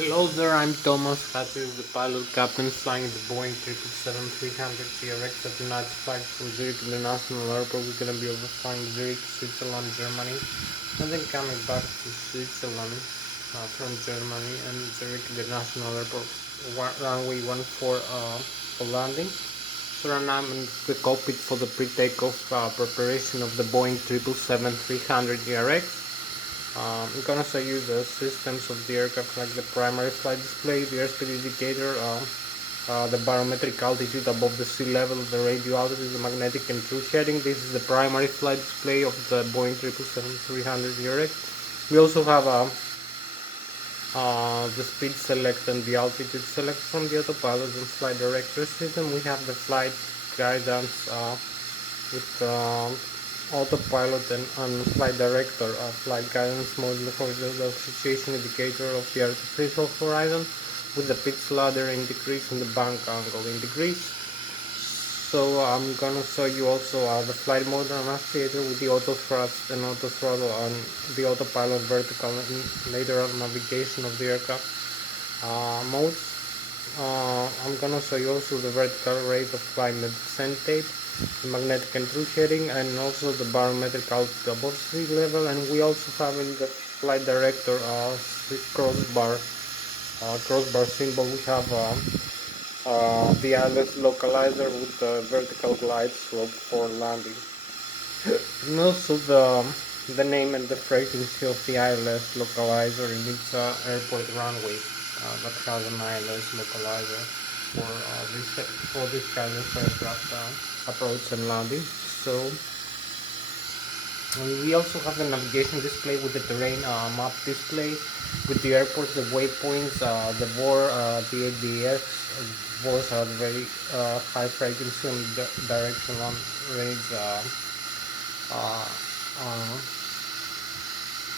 Hello there, I'm Thomas Hatsios, the pilot captain flying the Boeing 777-300 TRX at United Flight from Zurich International Airport. We're going to be overflying Zurich, Switzerland, Germany, and then coming back to Switzerland from Germany and Zurich International Airport, runway 14 for landing. So right now I'm in the cockpit for the pre-takeoff preparation of the Boeing 777-300 TRX. I'm gonna show you the systems of the aircraft, like the primary flight display, the airspeed indicator, the barometric altitude above the sea level, the radio altitude, the magnetic and truth heading. This is the primary flight display of the Boeing 777-300 TRX. We also have the speed select and the altitude select from the autopilot and flight director system. We have the flight guidance with autopilot and flight director, flight guidance module for the situation indicator of the artificial horizon with the pitch ladder in decrease and the bank angle in decrease. So I'm gonna show you also the flight mode amphitheater with the auto thrust and auto throttle and the autopilot vertical and lateral navigation of the aircraft modes. I'm gonna show you also the vertical rate of flight and the descent tape, the magnetic and truth heading, and also the barometric altitude above sea level. And we also have in the flight director crossbar symbol. We have the Lszh localizer with the vertical glide slope for landing, and also the name and the frequency of the ILS localizer in its airport runway that has an ILS localizer for this kind of aircraft approach and landing. So we also have the navigation display with the terrain map display, with the airports, the waypoints, the VOR, the ADS. VORs are very high frequency and direction on range uh,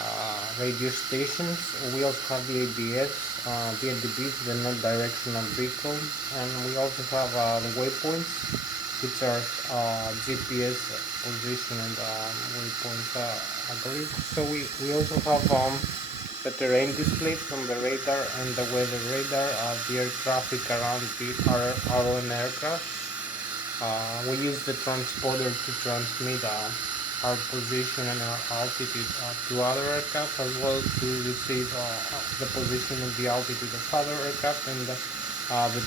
uh, radio stations. We also have the ADS, the ADBs, the non-directional beacon, and we also have the waypoints, which are GPS position and waypoints, I believe. So we also have the terrain display from the radar and the weather radar, the air traffic around our own aircraft. We use the transponder to transmit our position and our altitude to other aircraft, as well to receive the position and the altitude of other aircraft and the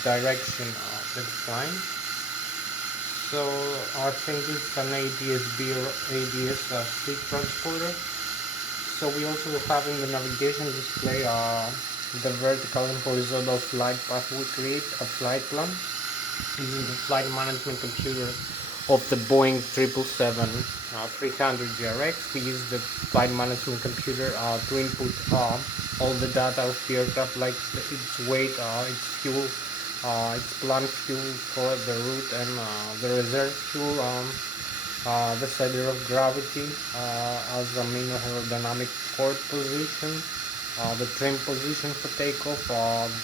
direction they're flying. So I think this is an ADS-B or ADS-C transporter. So we also have in the navigation display the vertical and horizontal flight path. We create a flight plan using the flight management computer of the Boeing 777-300 GRX. We use the flight management computer to input all the data of the aircraft, like its weight, its fuel, its planned fuel for the route, and the reserve fuel, the center of gravity as the main aerodynamic port position, the trim position for takeoff,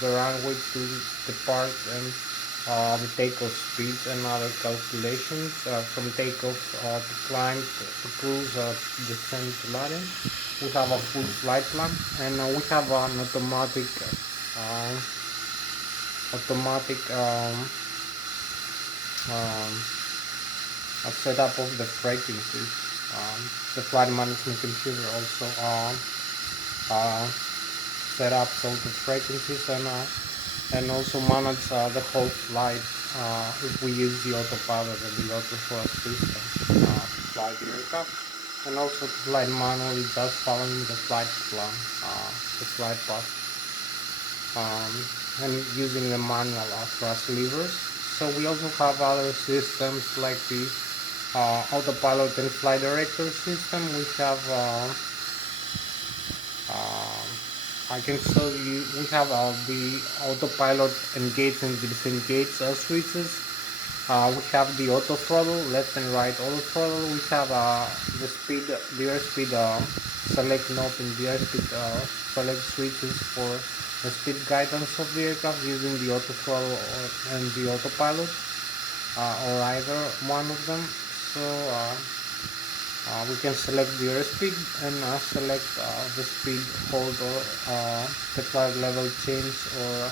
the runway to depart, and the takeoff speeds and other calculations from takeoff to climb to cruise, descent to landing. We have a full flight plan, and we have an automatic a setup of the frequencies. The flight management computer also set up all the frequencies and also manage the whole flight if we use the autopilot and the auto thrust system to fly the aircraft, and also to fly manually just following the flight plan, the flight path, and using the manual thrust levers. So we also have other systems like the autopilot and flight director system. We have I can show you, we have the autopilot engage and disengage switches. We have the auto throttle, left and right auto throttle. We have the speed, the airspeed select knob and the airspeed select switches for the speed guidance of the aircraft using the auto throttle and the autopilot, or either one of them. So we can select the airspeed and select the speed hold or the flight level change or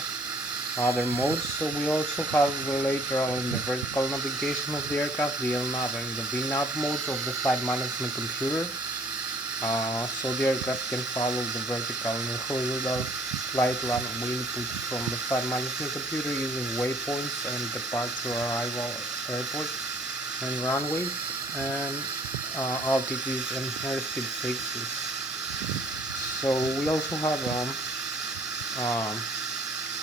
other modes. So we also have the lateral and the vertical navigation of the aircraft, the LNAV and the VNAV modes of the flight management computer. So the aircraft can follow the vertical and the horizontal flight plan we input from the flight management computer using waypoints and departure arrival airports and runways, and altitudes and airspeed fixes. So we also have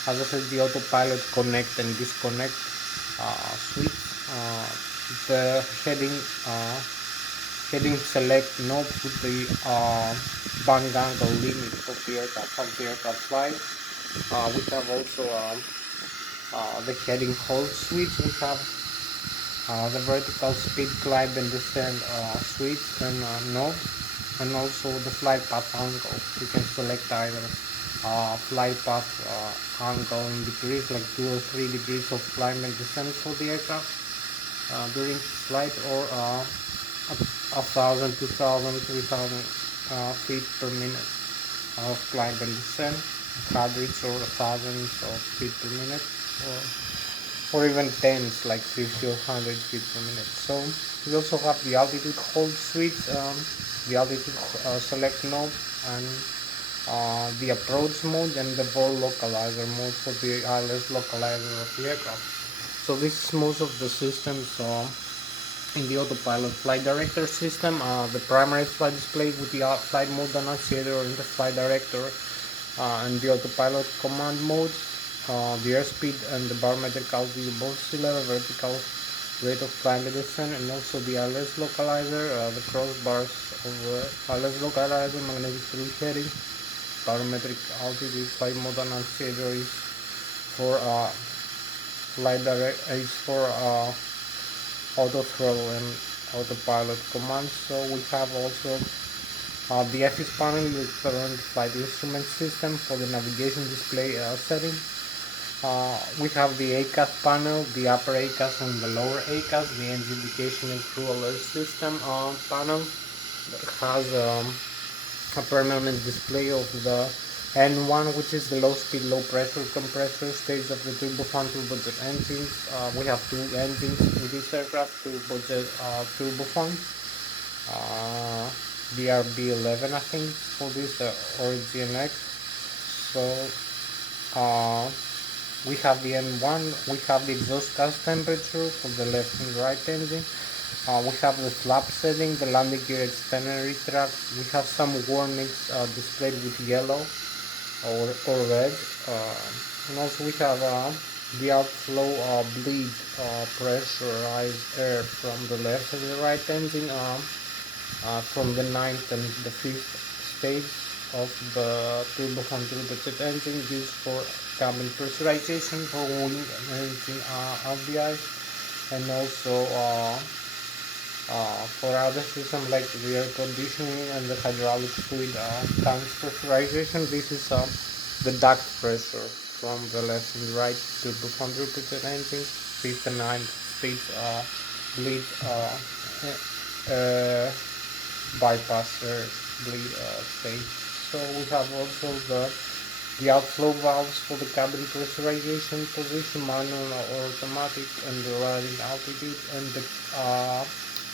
as I said, the autopilot connect and disconnect switch, the heading select knob with the bang angle limit of the aircraft, how the aircraft flies. We have also the heading hold switch. We have the vertical speed climb and descent switch and knob, and also the flight path angle. We can select either flight path angle in degrees, like 2 or 3 degrees of climb and descent for the aircraft during flight, or 1,000, 2,000, 3,000 feet per minute of climb and descent, hundreds or thousands of feet per minute, or even tens, like 50 or 100 feet per minute. So we also have the altitude hold switch, the altitude select knob, and the approach mode and the VOR localizer mode for the ILS localizer of the aircraft. So this is most of the systems In the autopilot flight director system, the primary flight display with the flight mode annunciator in the flight director, and the autopilot command modes, the airspeed and the barometric altitude above sea level, vertical rate of climb and descent, and also the Lszh localizer, the crossbars of the Lszh localizer, magnetic through heading, barometric altitude, flight mode annunciator is for auto throttle and autopilot commands. So we have also the FS panel with current flight instrument system for the navigation display setting. We have the ACAS panel, the upper ACAS and the lower ACAS, the engine indication and crew alert system panel that has a permanent display of the N1, which is the low speed, low pressure compressor stage of the turbofan turbojet engines. We have two engines in this aircraft, turbojet turbofans. BRB11 I think for this, Origin X. So we have the N1, we have the exhaust gas temperature for the left and right engine. We have the flap setting, the landing gear extender retract. We have some warnings displayed with yellow or red, and also we have the outflow bleed pressurized air from the left and the right engine, from the 9th and the 5th stage of the turbofan turbojet engine, used for cabin pressurization, for wing and engine RBI, and also for other systems like the air conditioning and the hydraulic fluid tanks pressurization. This is the duct pressure from the left and right turbofan turbojet engine, 5th and 9th stage bleed bypass air bleed stage. So we have also the outflow valves for the cabin pressurization position, manual or automatic, and the riding altitude, and the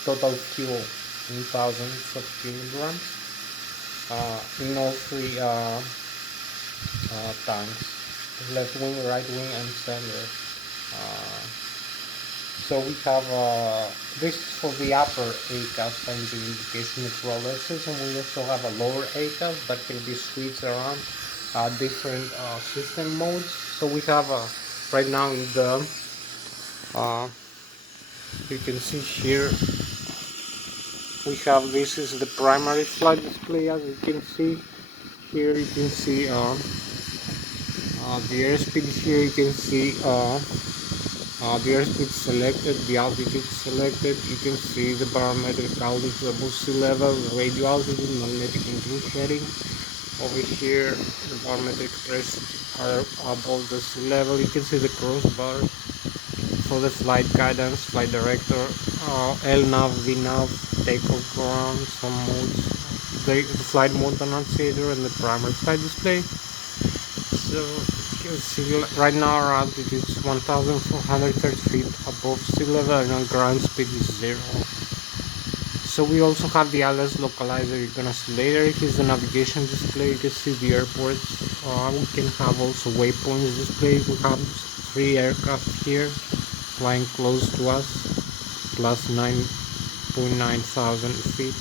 total fuel in thousands of kilograms in all three tanks, left wing, right wing, and center. So we have this is for the upper ACAS engine indication controller system. We also have a lower ACAS that can be switched around different system modes. So we have right now in the you can see here we have, this is the primary flight display. As you can see here, you can see the airspeed. Here you can see the airspeed selected, the altitude selected. You can see the barometric altitude above sea level, the radio altitude, magnetic and crew heading. Over here the barometric pressure are above the sea level. You can see the crossbar for the flight guidance, flight director, LNAV, VNAV, takeoff, ground, some modes, the flight mode annunciator, and the primary flight display. So you can see right now our altitude is 1,430 feet above sea level, and our ground speed is 0. So we also have the Lszh localizer. You're gonna see later. Here's the navigation display. You can see the airports. We can have also waypoints display. We have 3 aircraft here flying close to us, plus 9.9 thousand feet,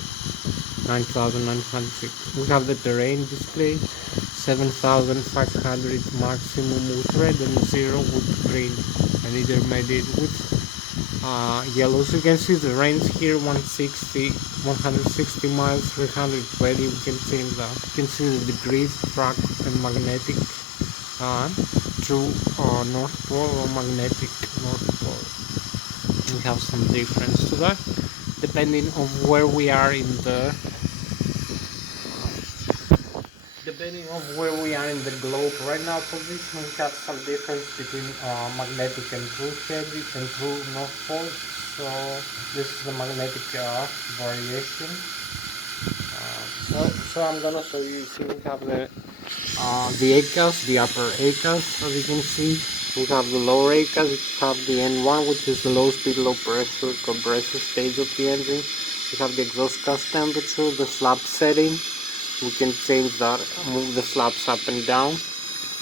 9,900 feet. We have the terrain display, 7,500 maximum with red and 0 with green, and intermediate with yellow. So you can see the range here, 160 miles, 320. We can see you can see the degrees, track, and magnetic true North Pole or magnetic North Pole. We have some difference to that depending on where we are in the globe. Right now position, we have some difference between magnetic and true heavy and true North Pole. So this is the magnetic variation. So I'm gonna show you. See, we have the ACAS, the upper ACAS. As you can see, we have the lower ACAS. We have the N1, which is the low speed, low pressure compressor stage of the engine. We have the exhaust gas temperature, the flap setting. We can change that, move the flaps up and down,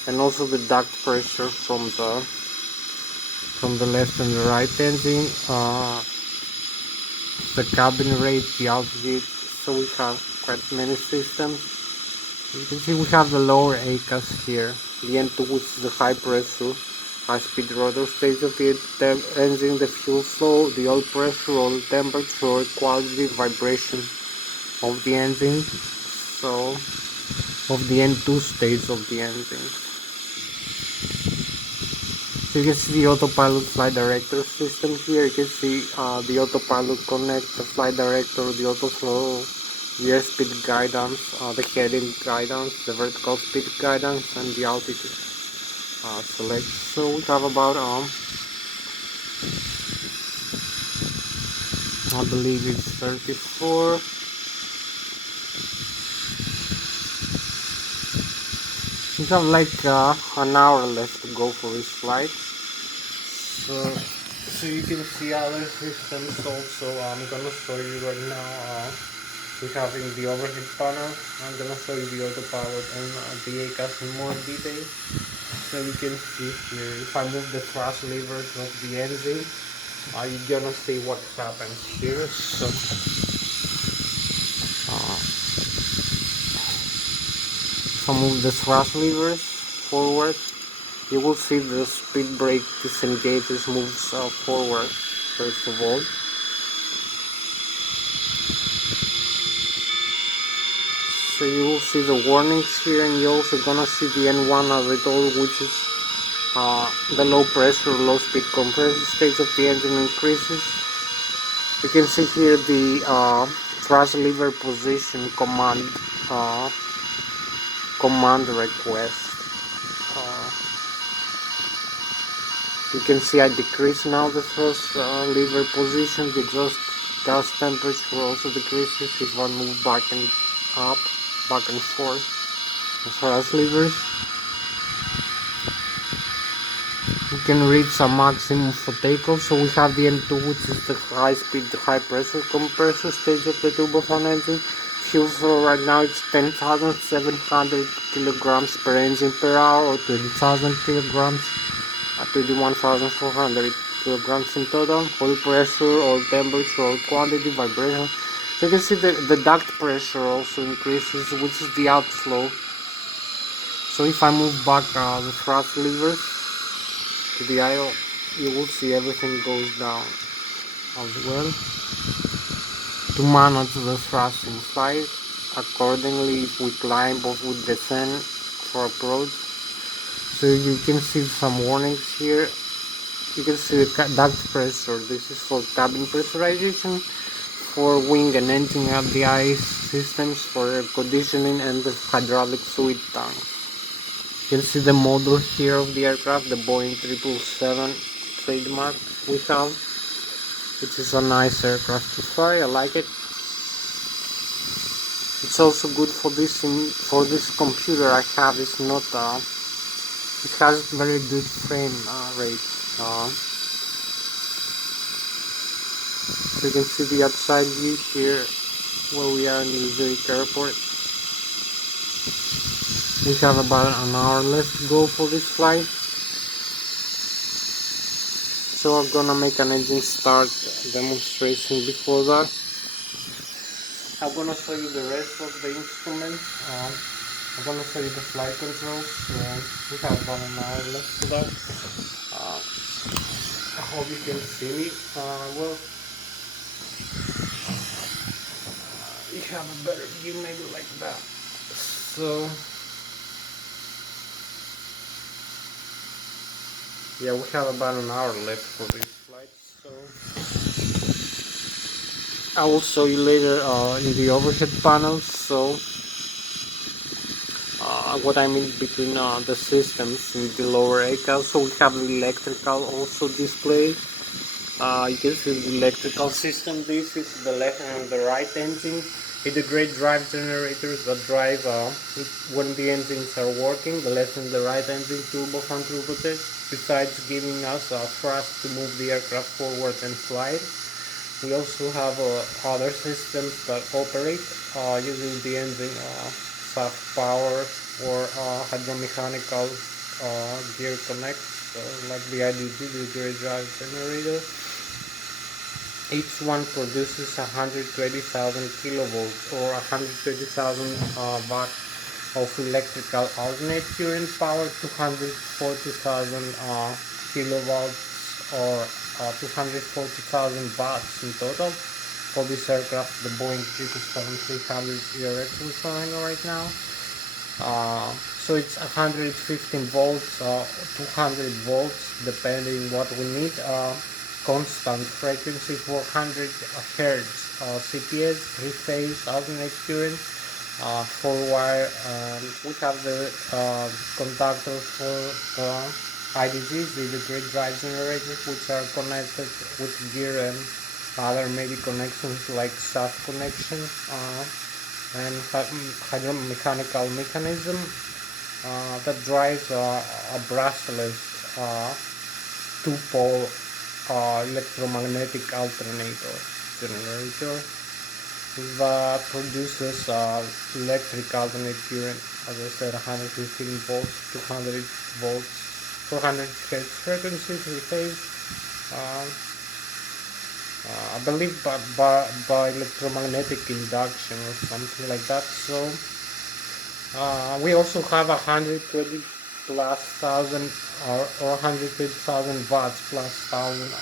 and also the duct pressure from the left and the right engine. the cabin rate, the altitude. So we have quite many systems. You can see we have the lower ACAS here, the N2, which is the high pressure, high speed rotor stage of the engine, the fuel flow, the oil pressure, oil temperature, quality, vibration of the engine, so of the N2 stage of the engine. So you can see the autopilot flight director system here. You can see the autopilot connect, the flight director, the auto flow, the airspeed guidance, the heading guidance, the vertical speed guidance, and the altitude select. So we have about I believe it's 34. We have like an hour left to go for this flight. So you can see other systems also. I'm gonna show you right now. We have in the overhead panel. I'm gonna show you the autopilot and the ACAS in more detail. So you can see here, if I move the thrust levers of the engine, you're gonna see what happens here. So if I move the thrust levers forward, you will see the speed brake disengages, moves forward first of all. So you will see the warnings here, and you're also gonna see the N1 as I told, which is the low pressure, low speed compressor stage of the engine increases. You can see here the thrust lever position command request. You can see I decrease now the thrust lever position. The exhaust gas temperature also decreases if I move back and up, back and forth the thrust levers. You can reach a maximum for takeoff. So we have the N2, which is the high speed, high pressure compressor stage of the turbofan engine. Fuel flow right now it's 10,700 kilograms per engine per hour, or 20,000 kilograms, 21,400 kilograms in total. Oil pressure, oil temperature, oil quantity, vibration. So you can see the duct pressure also increases, which is the outflow. So if I move back the thrust levers to the aisle, you will see everything goes down as well. To manage the thrust in flight, accordingly if we climb or we descend for approach. So you can see some warnings here. You can see the duct pressure. This is for cabin pressurization, for wing and engine RDI systems, for air conditioning, and the hydraulic fluid tank. You can see the model here of the aircraft, the Boeing 777 trademark we have, which is a nice aircraft to fly. I like it. It's also good for this computer I have. It's not it has very good frame rate. So you can see the outside view here where we are in the Zurich airport. We have about an hour left to go for this flight. So I'm gonna make an engine start demonstration before that. I'm gonna show you the rest of the instruments. I'm gonna show you the flight controls. We have about an hour left for that. I hope you can see me. Well, you have a better view maybe like that. So yeah, we have about an hour left for this flight. So I will show you later in the overhead panels. So what I mean between the systems in the lower ACAS. So we have the electrical also display. You can see the electrical system. This is the left and the right engine. Integrate drive generators that drive when the engines are working. The left and the right engine turbofan turbojet. Besides giving us thrust to move the aircraft forward and slide. We also have other systems that operate using the engine soft power or hydromechanical gear connect, so like the IDG, the integrated drive generator. Each one produces 120,000 kilovolts or 120,000 watt of electrical alternate current power, 240,000 kilowatts or 240,000 watts in total for this aircraft, the Boeing 777-300 ERX we're flying right now. So it's 115 volts, 200 volts, depending what we need. Constant frequency 400 Hertz, CPS, 3-phase alternate current, 4-wire, and we have the contactors for IDGs, the integrated drive generators, which are connected with gear and other maybe connections like shaft connection, and hydromechanical mechanism that drives a brushless 2-pole electromagnetic alternator generator that produces electric alternate current, as I said, 115 volts, 200 volts, 400 Hz frequency, 3-phase. I believe by electromagnetic induction or something like that. So we also have 120 plus thousand or 120,000 watts plus thousand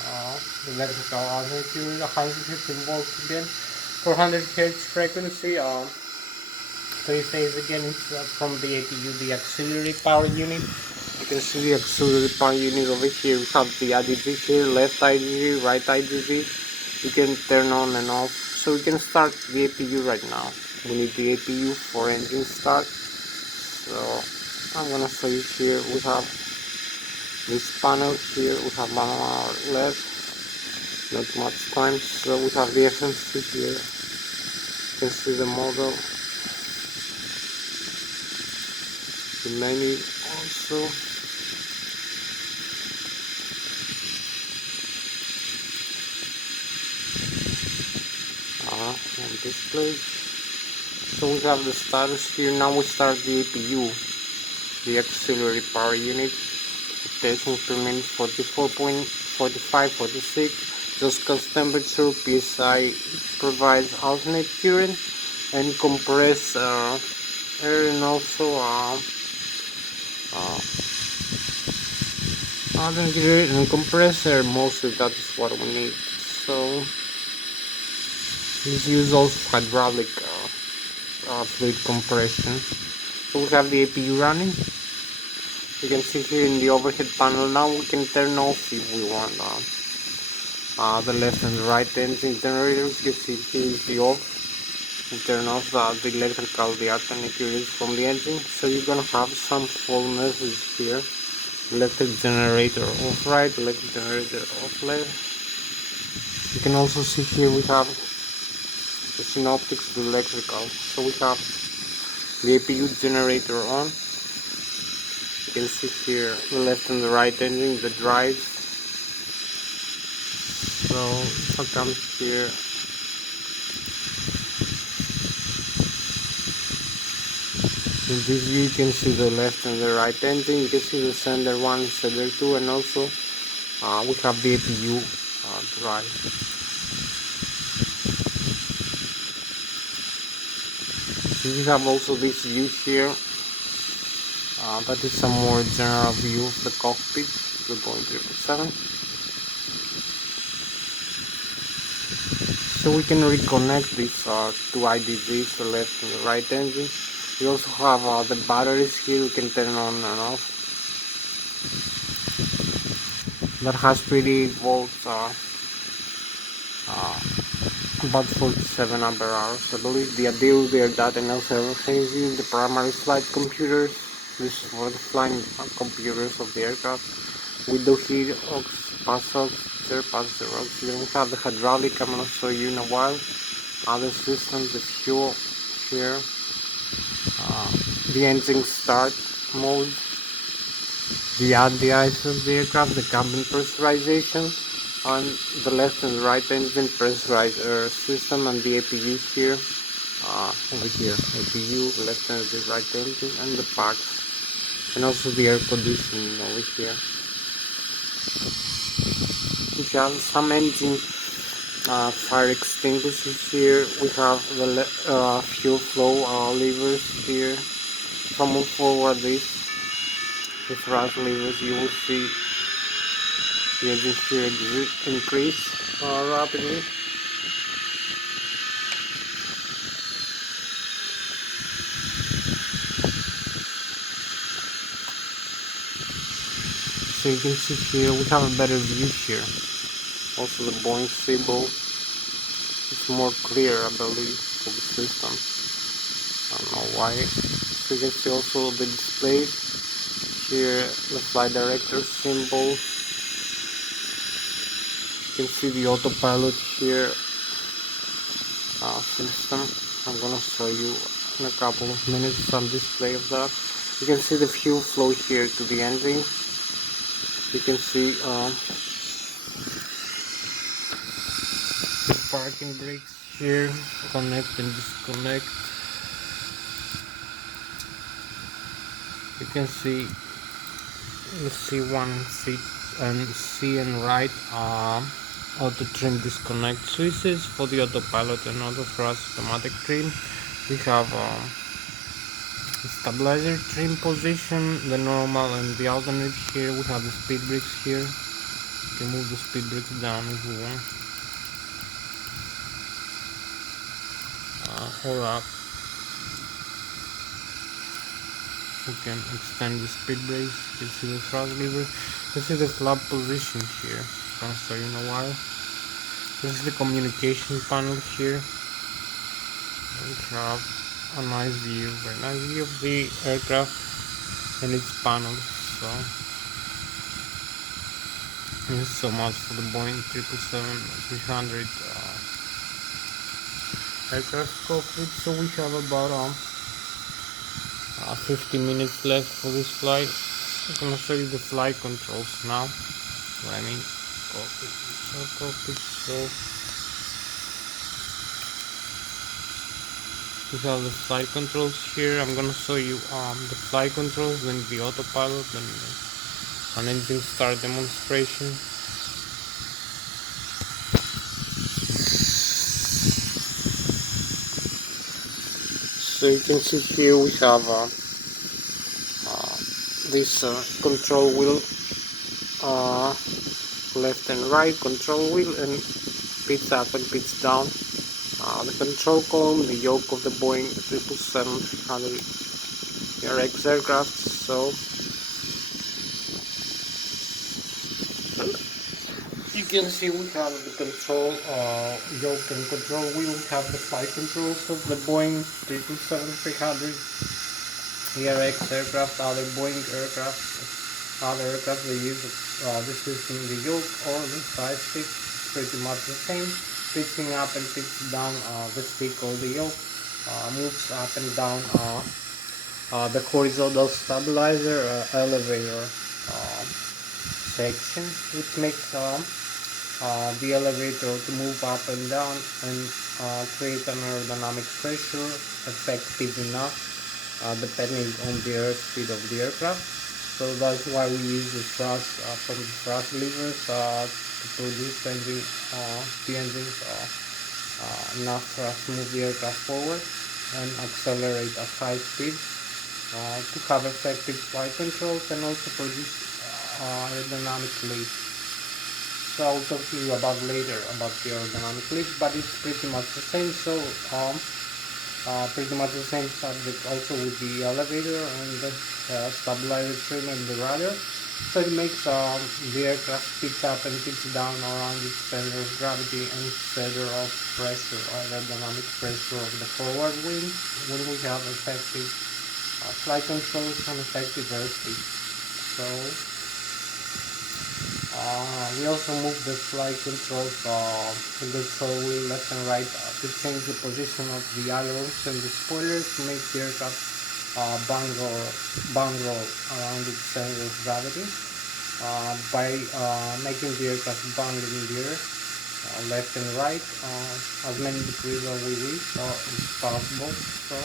electrical alternate current, 115 volts again, 400 Hz frequency, 3-phase again. It's from the APU, the auxiliary power unit. You can see the auxiliary power unit over here. We have the IDG here, left IDG, right IDG. You can turn on and off. So we can start the APU right now. We need the APU for engine start. So I'm gonna show you here. We have this panel here. We have 1 hour left. Not much time. So we have the FMC here. You can see the model. The menu also. And display. So we have the status here. Now we start the APU, the auxiliary power unit. Rotations per minute 44.45, 46. Just cause temperature, PSI provides alternate current and compressed air, and also alternate current and compressed air. Mostly that is what we need. So this uses also hydraulic fluid compression. So we have the APU running. You can see here in the overhead panel. Now we can turn off if we want the left and the right engine generators. You can see here is the off. We turn off the electrical, the alternate current from the engine. So you're gonna have some full message here. Electric generator off right, electric generator off left. You can also see here we have the synoptics, the electrical. So we have the APU generator on. You can see here the left and the right engine, the drives. So if I come here, in this view you can see the left and the right engine. You can see the sender 1, sender 2, and also we have the APU drive. So you have also this view here. That is a more general view of the cockpit, the Boeing 777. So we can reconnect these two IDGs, the left and the right engine. We also have the batteries here. We can turn on and off. That has 28 volts, about 47 ampere hours. I believe the ADIO, their data and also everything. The primary flight computers. This is for the flying computers of the aircraft. Window here, aux, pass aux, there, pass the aux. Then we have the hydraulic. I'm gonna show you in a while. Other systems, the fuel here. The engine start mode. The anti-ice of the aircraft, the cabin pressurization, on the left and right engine pressurized air system, and the APU here, over here, APU, left and the right engine, and the packs, and also the air conditioning over here. We have some engine fire extinguisher here. We have the fuel flow levers here. If I move forward the thrust levers, you will see the engine here increase rapidly. So you can see here we have a better view here. Also the Boeing symbol, it's more clear, I believe, for the system. I don't know why. So you can see also the display here, the flight director symbol. You can see the autopilot here system. I'm gonna show you in a couple of minutes some display of that. You can see the fuel flow here to the engine. You can see the parking brakes here, connect and disconnect. You can see the C1 and C and right auto trim disconnect switches for the autopilot and auto thrust automatic trim. We have stabilizer trim position, the normal and the alternate here. We have the speed brakes here. You can move the speed brakes down if you want, or up. You can extend the speed brakes. You can see the thrust lever. You can see the flap position here. I'll show you in a while. This is the communication panel here. We have a nice view, very nice view of the aircraft and its panels. So this is so much for the Boeing 777-300 aircraft cockpit. So we have about 50 minutes left for this flight. I'm gonna show you the flight controls now. What I mean, cockpit. So we have the flight controls here. I'm gonna show you the flight controls, then the autopilot, and an engine start demonstration. So you can see here we have this control wheel, left and right control wheel, and pitch up and pitch down. The control column, the yoke of the Boeing 777-300 RX aircraft. So you can see we have the control yoke and control wheel. We have the flight controls of the Boeing 777-300 RX aircraft. Other Boeing aircraft, other aircraft, they use this system, the yoke or the side stick. It's pretty much the same. Pitching up and pitching down the stick or the yoke moves up and down the horizontal stabilizer elevator section, which makes the elevator to move up and down and create an aerodynamic pressure effective enough depending on the airspeed of the aircraft. So that's why we use the thrust from the thrust levers to produce the engines enough thrust to move the aircraft forward and accelerate at high speed to have effective flight controls and also produce aerodynamic lift. So I'll talk to you about later about the aerodynamic lift, but it's pretty much the same. So pretty much the same subject also with the elevator and the stabilizer trim and the rudder. So it makes the aircraft pitch up and pitch down around its center of gravity and center of pressure or aerodynamic pressure of the forward wing when we have effective flight controls and effective airspeed. So we also move the flight controls control wheel left and right to change the position of the ailerons and the spoilers to make the aircraft bang roll around its center of gravity by making the aircraft bang in the air left and right as many degrees as we wish is possible. So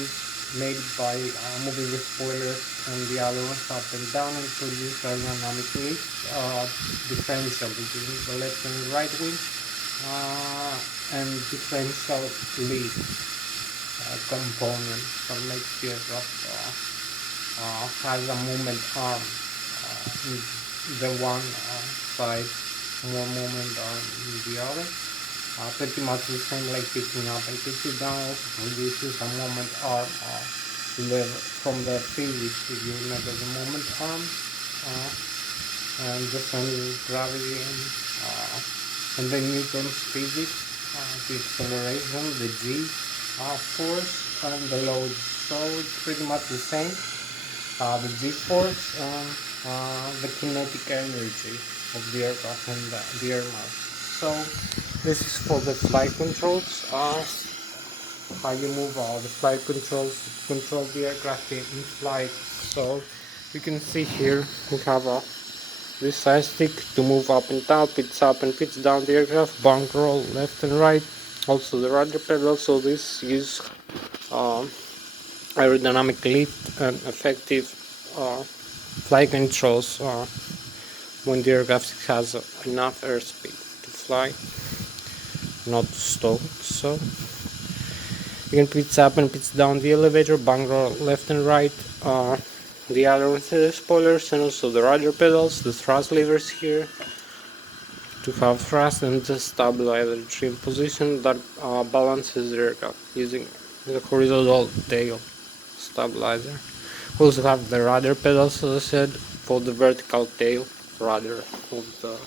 it's made by moving the spoilers and the ailerons up and down and produce aerodynamic lift differential between the left and right wing and differential lead component that makes the aircraft has a movement arm in the one side, more movement on the other. Pretty much the same like pitching up and pitching down. Also produces a moment arm from the physics. If you remember the moment arm and the center of gravity and the Newton's physics, the acceleration, the G force and the load. So it's pretty much the same. The G force and the kinetic energy of the aircraft and the air mass. So this is for the flight controls. How you move the flight controls to control the aircraft in flight. So you can see here we have this side stick to move up and down, pitch up and pitch down the aircraft, bank roll left and right. Also the rudder pedal. So this use aerodynamic lift and effective flight controls when the aircraft has enough airspeed to fly, not to stall. So you can pitch up and pitch down the elevator, bank roll left and right, the ailerons and the spoilers, and also the rudder pedals, the thrust levers here to have thrust, and the stabilizer trim position that balances the aircraft using the horizontal tail stabilizer. We also have the rudder pedals, as I said, for the vertical tail rudder of the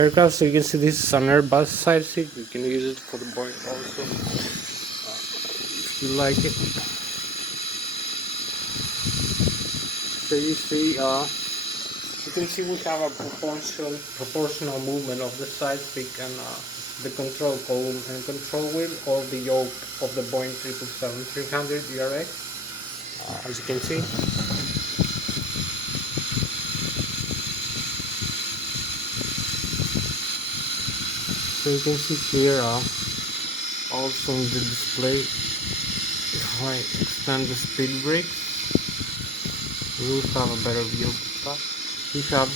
aircraft. So you can see this is an Airbus side seat. You can use it for the Boeing also if you like it. So you see, you can see we have a proportional movement of the side stick and the control column and control wheel or the yoke of the Boeing 777-300 ERX. As you can see. So you can see here also in the display, if I extend the speed brakes, we will have a better view of that. We have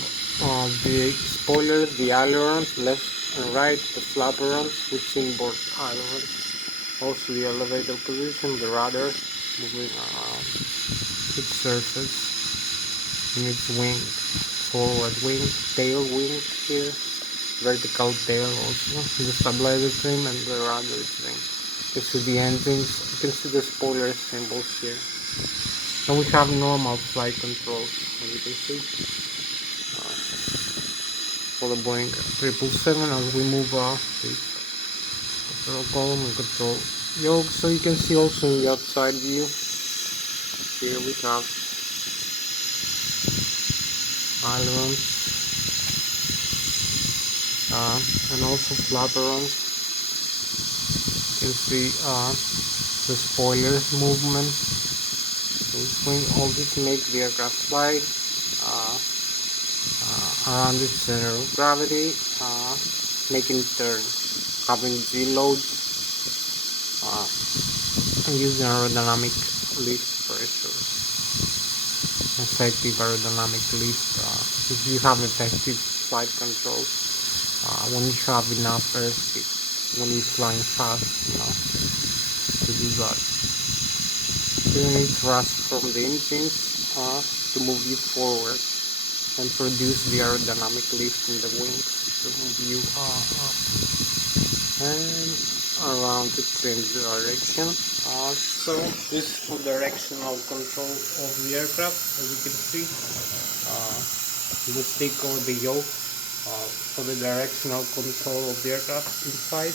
the spoilers, the ailerons left and right, the flaperons with inboard ailerons, also the elevator position, the rudder moving its surface in its wing, forward wing, tail wing here, vertical tail also, the stabilizer trim and the rudder trim. You can see the engines, you can see the spoiler symbols here. And we have normal flight controls, as you can see, for the Boeing 777 as we move the control column and control yoke. So you can see also in the outside view, here we have ailerons and also flaperons. You can see the spoilers movement. All this makes the aircraft fly around its center of gravity, making it turn, having G load, and using aerodynamic lift pressure, effective aerodynamic lift. If you have effective flight control, when you have enough airspeed, when you're flying fast, to do that. You need thrust from the engines to move you forward and produce the aerodynamic lift in the wings to move you up and around the change direction. So this is for directional control of the aircraft. As you can see, the stick or the yoke for the directional control of the aircraft inside.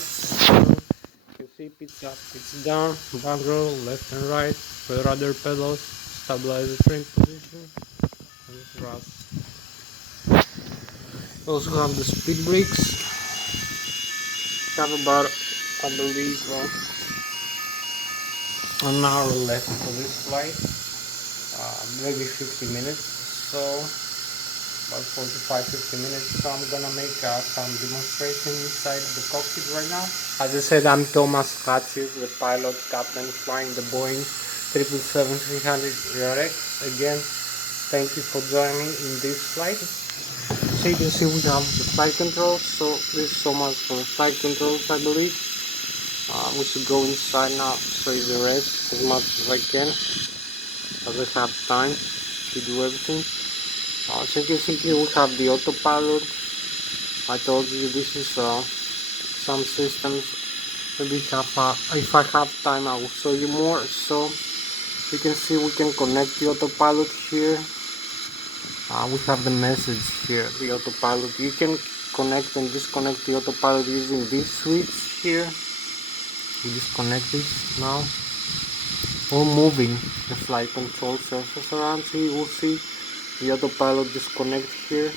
You can see pitch up, pitch down, bank roll left and right, with rudder pedals, stabilizer trim position, and thrust. We also have the speed brakes. Have about, I believe, an hour left for this flight, maybe 50 minutes. So about 45-50 minutes. So I'm gonna make some demonstration inside the cockpit right now. As I said, I'm Hatsios, the pilot captain flying the Boeing 777-300 ERX. Again, thank you for joining me in this flight. So you can see we have the flight controls. So this is so much for the flight controls, I believe. We should go inside now, show you the rest as much as I can, as I have time to do everything. So you can see here we have the autopilot. I told you this is some systems. Maybe if I have time I will show you more. So you can see we can connect the autopilot here. We have the message here, the autopilot. You can connect and disconnect the autopilot using this switch here. We disconnect this now. Or moving the flight control surface around, so you will see the autopilot disconnect here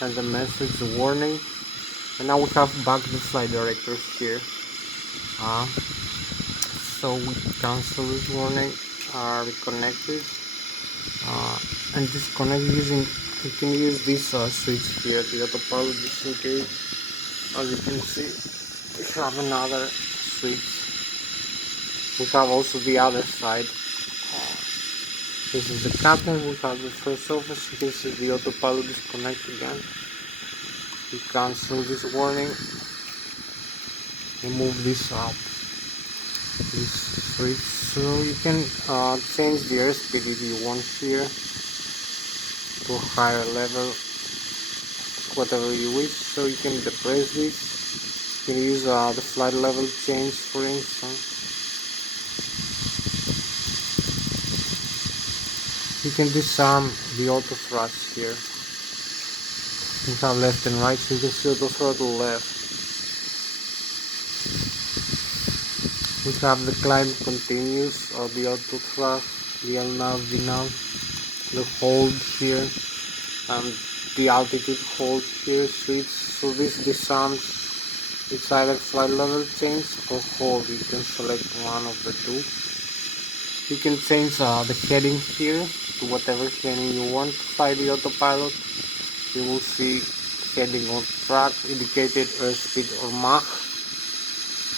and the message, the warning. And now we have back the flight directors here. So we cancel this warning, reconnect this, and disconnect using, you can use this switch here, the autopilot disengage. As you can see, we have another switch. We have also the other side. This is the captain. We have the first officer. You can see the autopilot disconnect again. We cancel this warning. We move this up, this switch, so you can change the airspeed if you want here to a higher level, whatever you wish. So you can depress this. You can use the flight level change, for instance. You can disarm the auto thrust here. You have left and right, so you can see auto throttle left. We have the climb continuous, or the auto thrust, the LNAV, VNAV, the hold here, and the altitude hold here switch. So this disarms, it's either flight level change or hold. You can select one of the two. You can change the heading here to whatever heading you want to fly the autopilot. You will see heading or track, indicated airspeed or Mach.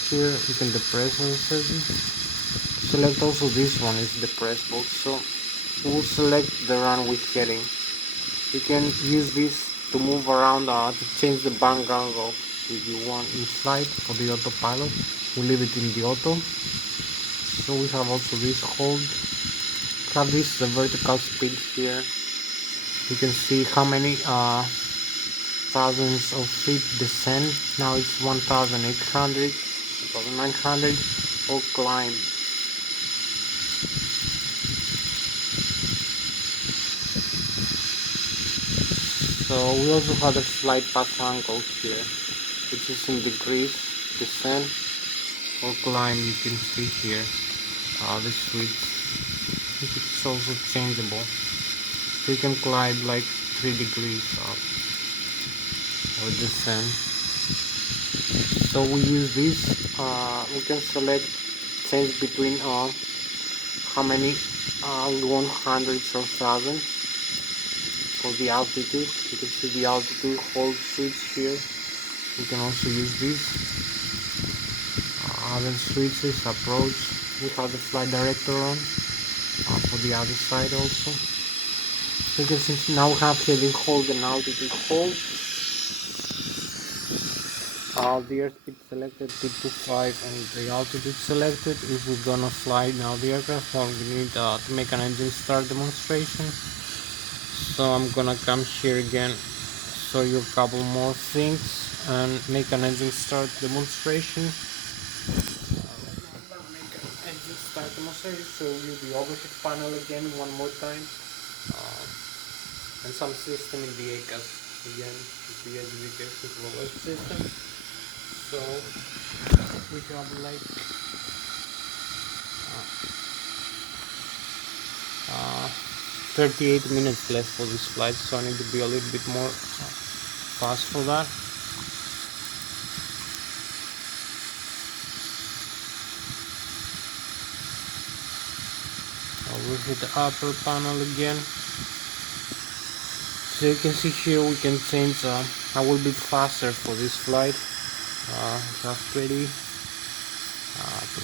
Here you can depress on setting. Select also this one is depress box, so you will select the runway heading. You can use this to move around to change the bank angle if you want in flight for the autopilot. We leave it in the auto. So we have also this hold. We have this the vertical speed here. You can see how many thousands of feet descent. Now it's 1,800, 1,900, or climb. So we also have a flight path angle here, which is in degrees, descent or climb. You can see here the switch. It's also changeable. So you can climb like 3 degrees up or descent. So we use this. We can select, change between how many we want, hundreds or thousands for the altitude. You can see the altitude hold switch here. We can also use this. Other switches, approach. We have the flight director on for the other side also. So you can see now we have heading hold and altitude hold. The airspeed selected 225 and the altitude selected. If we're gonna fly now the aircraft, well, we need to make an engine start demonstration. So I'm gonna come here again, show you a couple more things and make an engine start demonstration. I'm gonna make an engine start demonstration, show you the overhead panel again one more time, and some system in the ACAS again, the education global system. So we have like 38 minutes left for this flight, so I need to be a little bit more fast for that. We'll hit the upper panel again. So you can see here we can change a little bit faster for this flight. We have 20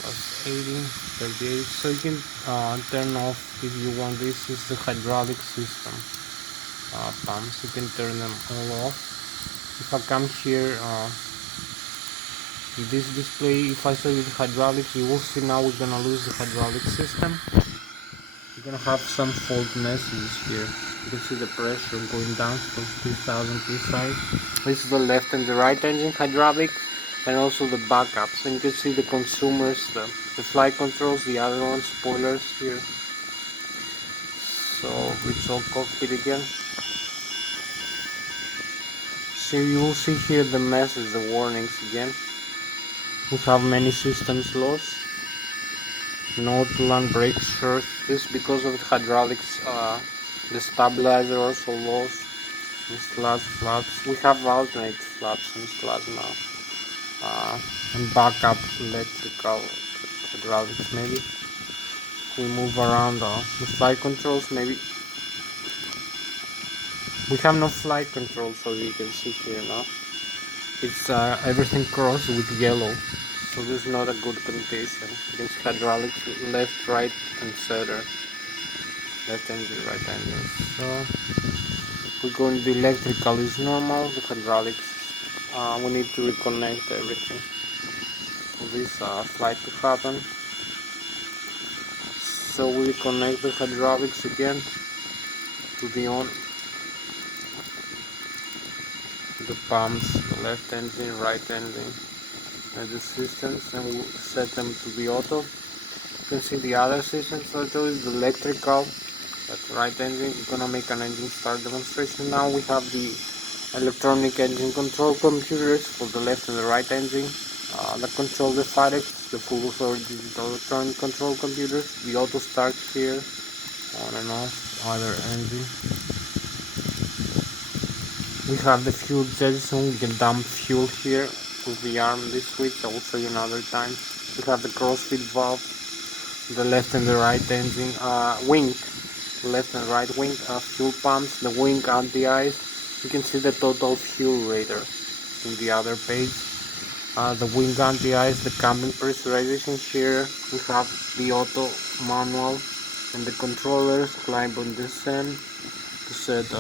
plus 80, 38. So you can turn off if you want. This is the hydraulic system. pumps. You can turn them all off. If I come here, this display, if I show you the hydraulics, you will see now we're gonna lose the hydraulic system. We're gonna have some fault messages here. You can see the pressure going down from 2000 psi. This is the left and the right engine hydraulic, and also the backups. And you can see the consumers, the flight controls, the other ones, spoilers here. So it's all cockpit again. So you will see here the message, the warnings again. We have many systems lost. No to land brakes short. This because of the hydraulics. The stabilizer also lost. And flaps. We have alternate flaps installed now. And backup electrical hydraulics maybe. We move around the flight controls maybe. We have no flight controls, so you can see here now. It's everything crossed with yellow, so this is not a good condition. You can see hydraulics left, right, and center. Left engine, right engine. So we go into the electrical is normal. The hydraulics, we need to reconnect everything for this flight to happen. So we reconnect the hydraulics again to the on. The pumps, the left engine, right engine, and the systems, and we'll set them to the auto. You can see the other systems. So it is the electrical, that's right engine. We're gonna make an engine start demonstration now. We have the electronic engine control computers for the left and the right engine that control the FIREX, the full digital electronic control computers. The auto start here, on and off either engine. We have the fuel jettison. We can dump fuel here with the arm, this switch. I will show you another time. We have the crossfeed valve, the left and the right engine, wing, left and right wing, fuel pumps, the wing anti-ice. You can see the total fuel radar in the other page. The wing anti-ice, the cabin pressurization here. We have the auto manual and the controllers, climb and descend. To set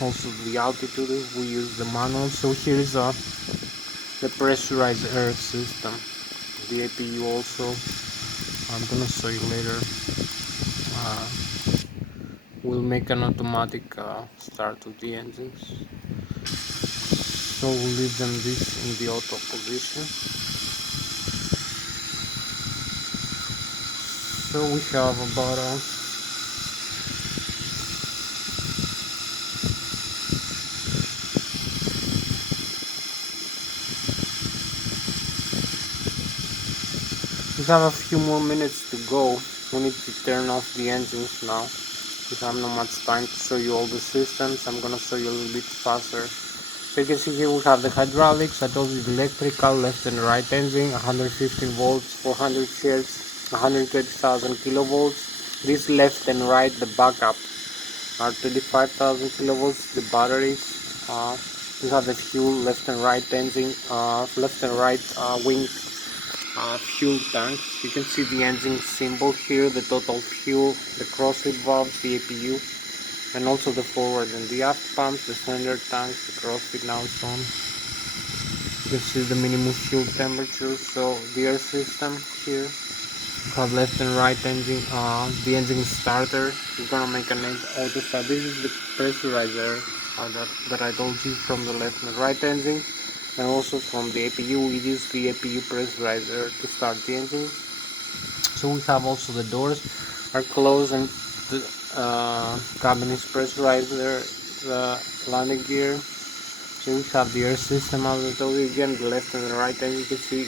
also the altitude, we use the manual. So here is the pressurized air system, the APU also. I'm gonna show you later. We'll make an automatic start of the engines. So we'll leave them this in the auto position. So we have about we have a few more minutes to go. We need to turn off the engines now. We have not much time to show you all the systems. I'm gonna show you a little bit faster. So you can see here we have the hydraulics. I told you the electrical, left and right engine, 115 volts, 400 shares, 120,000 kilovolts. This left and right, the backup, are 25,000 kilovolts. The batteries. We have the fuel, left and right engine, left and right wing. Fuel tanks. You can see the engine symbol here, the total fuel, the crossfeed valves, the APU, and also the forward and the aft pumps, the cylinder tanks, the crossfeed now is on. You can see the minimum fuel temperature. So the air system here, we have left and right engine, the engine starter. We're gonna make an auto start. This is the pressurizer that I told you from the left and right engine. And also from the APU, we use the APU pressurizer to start the engine. So we have also the doors are closed and the cabin is pressurized, the landing gear. So we have the air system, as I told you again, the left and the right, and you can see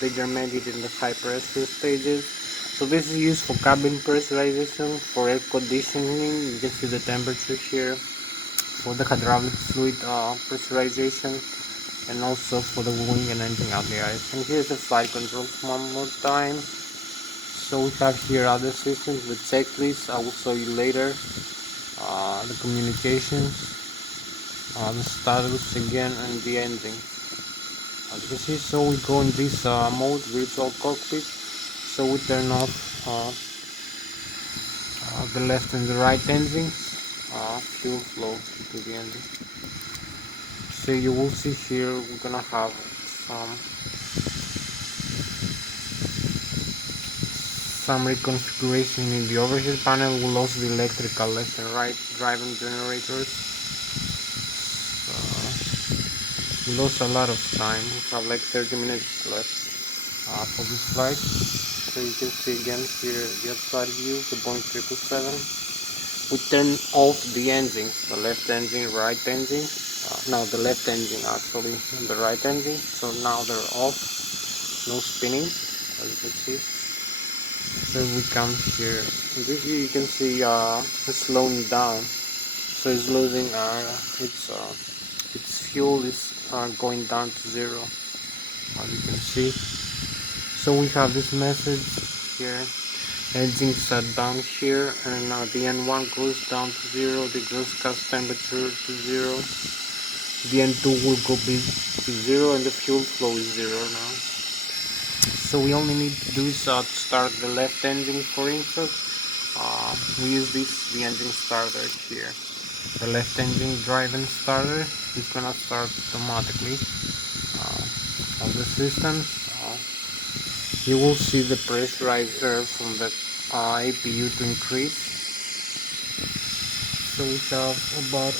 they germinated in the high pressure stages. So this is used for cabin pressurization, for air conditioning. You can see the temperature here, for the hydraulic fluid pressurization, and also for the wing and engine out the ice. And here's the flight controls one more time. So we have here other systems, the checklist I will show you later, the communications, the status again, and the engine. As you can see, so we go in this mode, virtual cockpit. So we turn off the left and the right engines. fuel flow to the engine. So you will see here we're gonna have some reconfiguration in the overhead panel. We lost the electrical left and right driving generators. We lost a lot of time. We have like 30 minutes left for this flight. So you can see again here the outside view, the Boeing 777. We turn off the engines, the left engine, right engine. No, the left engine actually, and the right engine. So now they're off, no spinning, as you can see. So we come here. In this view you can see it's slowing down. So it's losing its fuel is going down to zero, as you can see. So we have this message here, engine shut down here, and now the N1 goes down to zero, the exhaust gas temperature to zero, the N2 will go to zero, and the fuel flow is zero now. So we only need to do is to start the left engine, for instance. We use the engine starter here. The left engine driving starter is gonna start automatically on the system. You will see the pressurized air from the APU to increase. So we have about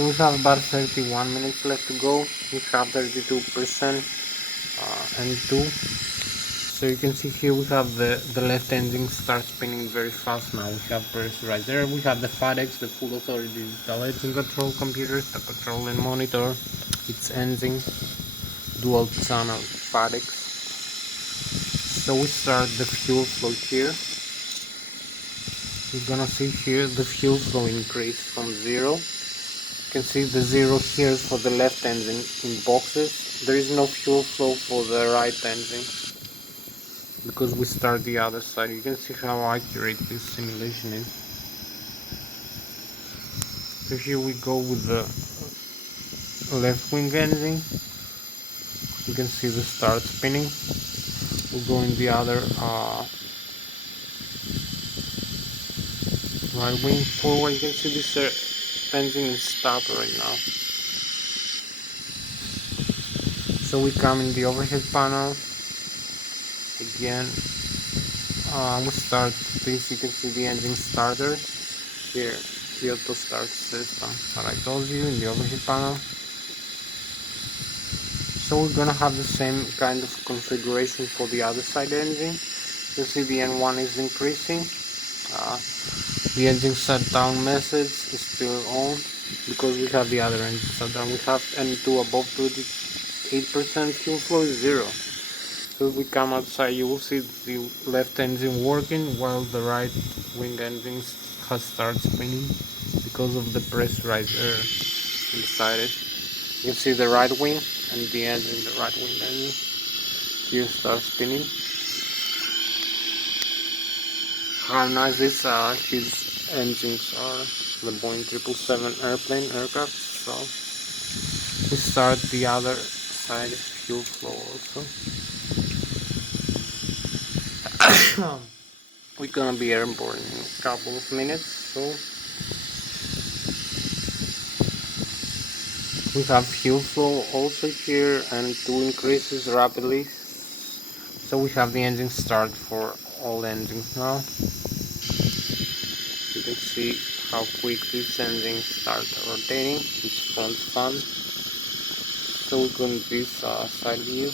So we have about 31 minutes left to go. We have 32% N2. So you can see here we have the left engine start spinning very fast now. We have pressurized air. We have the FADEX, the full authority digital engine control computers, the control and monitor, its engine, dual channel FADEX. So we start the fuel flow here. You're gonna see here the fuel flow increase from zero. You can see the zero here for the left engine in boxes. There is no fuel flow for the right engine because we start the other side. You can see how accurate this simulation is. So here we go with the left wing engine. You can see the start spinning. We'll go in the other right wing forward. You can see this engine is stopped right now. So we come in the overhead panel again. We start this. You can see the engine starter here, the auto start system that I told you in the overhead panel. So we're gonna have the same kind of configuration for the other side engine. You see the N1 is increasing. The engine shutdown message is still on because we have the other engine shutdown. We have N2 above 28%, fuel flow is zero. So if we come outside, you will see the left engine working while the right wing engine has started spinning because of the pressurized air inside it. You can see the right wing and the engine, the right wing engine here starts spinning. How nice these huge engines are, the Boeing 777 aircraft. So we start the other side fuel flow also. We're gonna be airborne in a couple of minutes, so we have fuel flow also here, and 2 increases rapidly. So we have the engine start for all engines now. You can see how quick this engine starts rotating, this front fan. So we go in this side view.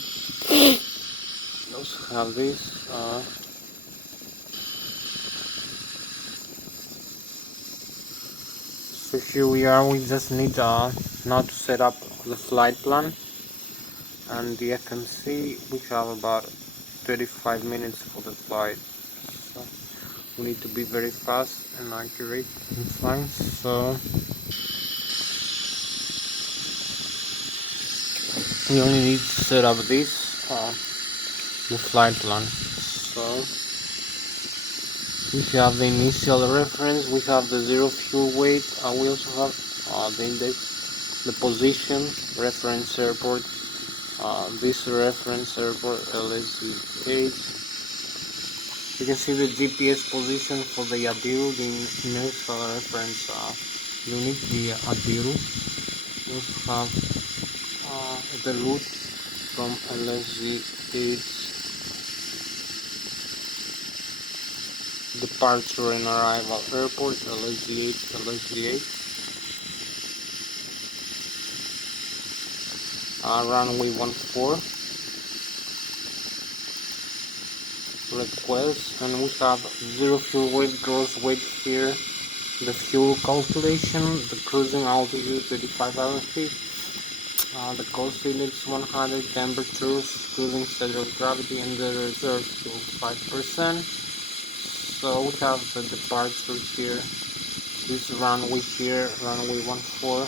We also have this. So here we are. We just need now to set up the flight plan and the FMC. We have about 35 minutes for the flight. So we need to be very fast and accurate in flying. So we only need to set up this the flight plan. So we have the initial reference, we have the zero fuel weight, we also have the index, the position, reference airport, this reference airport Lszh. You can see the GPS position for the Adiru, the initial reference unit, the Adiru. We also have the route from Lszh, departure and arrival airport Lszh, runway 14 request, and we have zero fuel weight, gross weight here, the fuel calculation, the cruising altitude 35,000 feet, the coast limits 100, temperatures, cruising center of gravity, and the reserve fuel 5%. So we have the departure here, this runway here, runway 14,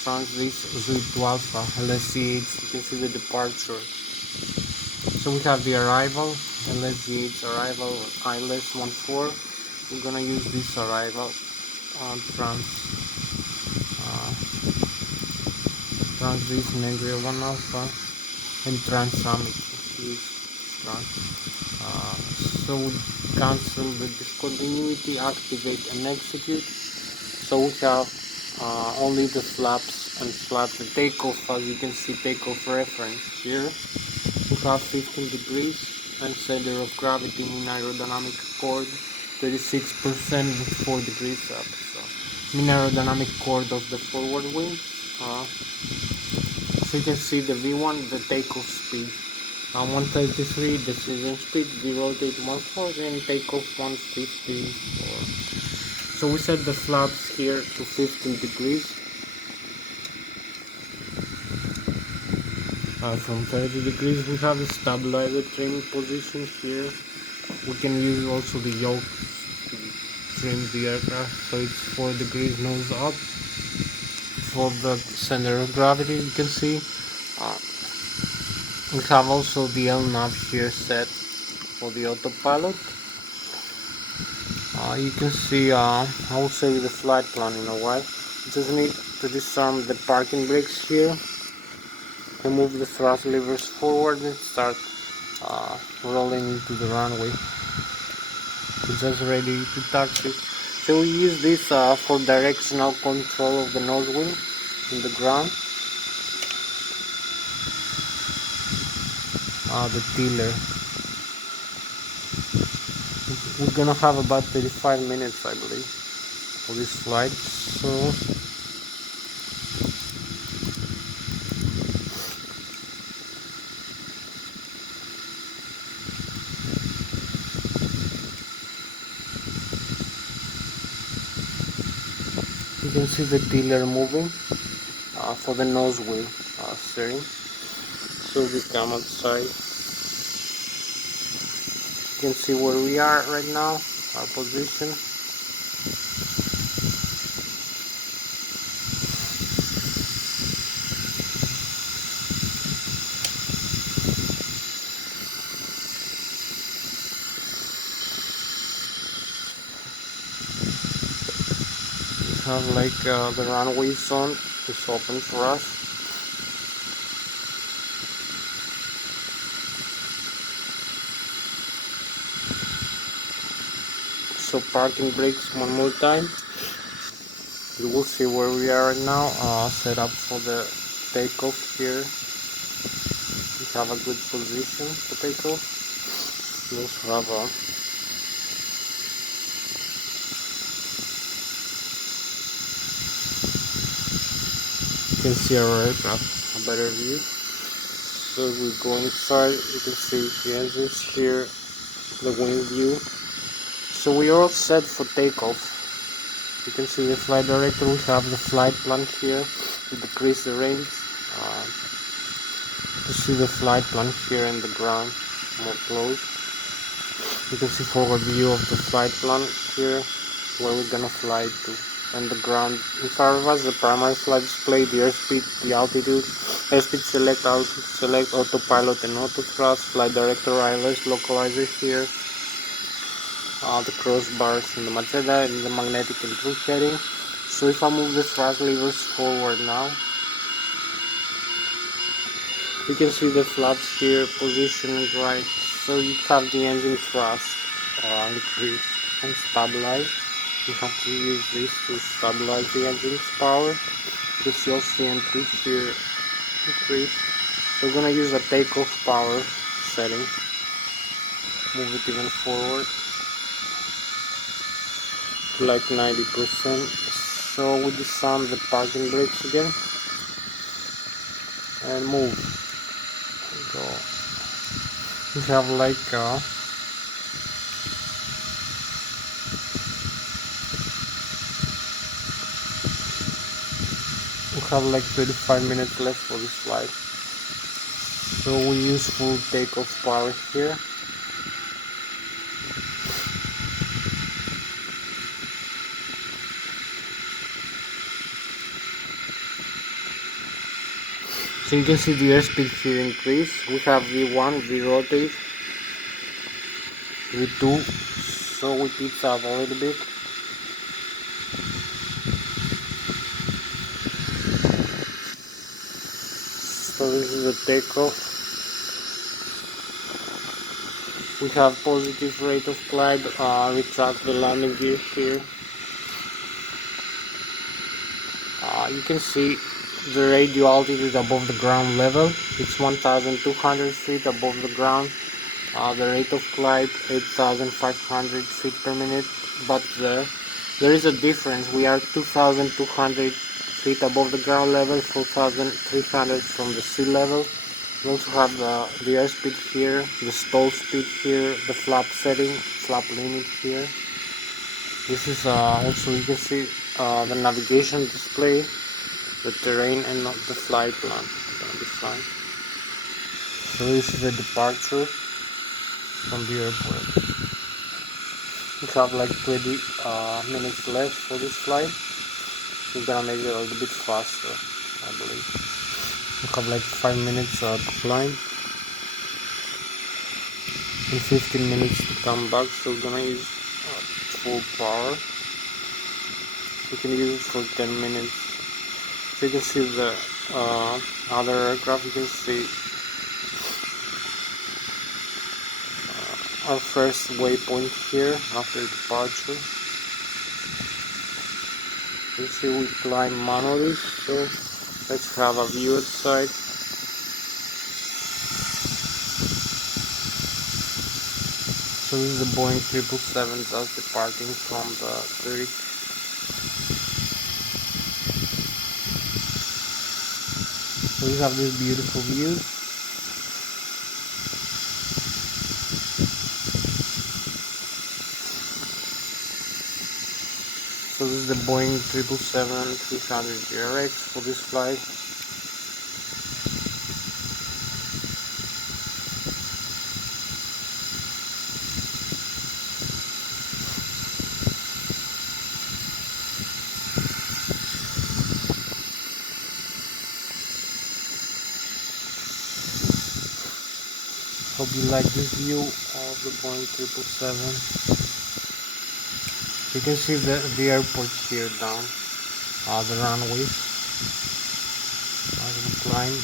transit to Alpha, Lszh, you can see the departure. So we have the arrival, Lszh arrival, ILS 14. We're gonna use this arrival on transit Negre 1 Alpha and Trans Summit. So we cancel the discontinuity, activate and execute. So we have only the flaps and flaps, the takeoff, as you can see, takeoff reference here. We have 15 degrees and center of gravity mean aerodynamic chord 36% with 4 degrees up. So mean aerodynamic chord of the forward wing. So you can see the V1, the takeoff speed 133, decision speed 0.14, and takeoff 154. So we set the flaps here to 15 degrees. From 30 degrees we have the stabilizer trim position here. We can use also the yoke to trim the aircraft, so it's 4 degrees nose up. For the center of gravity, you can see we have also the LNAV here set for the autopilot. You can see, I will show you the flight plan in a while. You just need to disarm the parking brakes here, remove the thrust levers forward and start rolling into the runway. It's just ready to taxi. So we use this for directional control of the nose wheel in the ground. The tiller. We're gonna have about 35 minutes, I believe, for this flight. So you can see the tiller moving for the nose wheel steering. So we come outside. You can see where we are right now, our position. We have like the runway zone is open for us. So parking brakes one more time. You will see where we are right now, set up for the takeoff here. We have a good position to take off. We also have you can see our aircraft, a better view. So we go inside, you can see the engines here, the wing view. So we are all set for takeoff. You can see the flight director. We have the flight plan here. We decrease the range. You see the flight plan here in the ground, more close. You can see forward view of the flight plan here, where we're gonna fly to. And the ground in front of us, the primary flight display, the airspeed, the altitude, airspeed select, altitude select, autopilot and auto thrust, flight director, ILS localizer here. The crossbars and the magenta and the magnetic and true heading. So if I move the thrust levers forward now, You can see the flaps here positioned right, so you have the engine thrust increase and stabilize. You have to use this to stabilize the engine's power. You can see also the entry here increase. So we're gonna use a takeoff power setting. Move it even forward to like 90%. So we disarm the parking brakes again and move. Go. We have like we have like 35 minutes left for this flight. So we use full takeoff power here. So you can see the airspeed here increase. We have V1, V rotate, V2. So we pitch up a little bit. So this is the takeoff. We have positive rate of climb. Retract the landing gear here. You can see the radio altitude above the ground level. It's 1,200 feet above the ground. The rate of climb 8,500 feet per minute. But there is a difference. We are 2,200 feet above the ground level, 4,300 from the sea level. We also have the airspeed here, the stall speed here, the flap setting, flap limit here. This is also, you can see the navigation display, the terrain, and the flight plan gonna be flying. So this is the departure from the airport. We have like 20 minutes left for this flight. We're gonna make it a little bit faster, I believe. We have like 5 minutes to climb and 15 minutes to come back, so we're gonna use full power. We can use it for 10 minutes. So you can see the other aircraft. You can see our first waypoint here after departure. You see we climb manually, so let's have a view outside. So this is the Boeing 777 just departing from the Zurich. So we have this beautiful view. So this is the Boeing 777-300ERX for this flight. Hope you like this view of the Boeing 777. You can see the airport here down, the runways as we climb.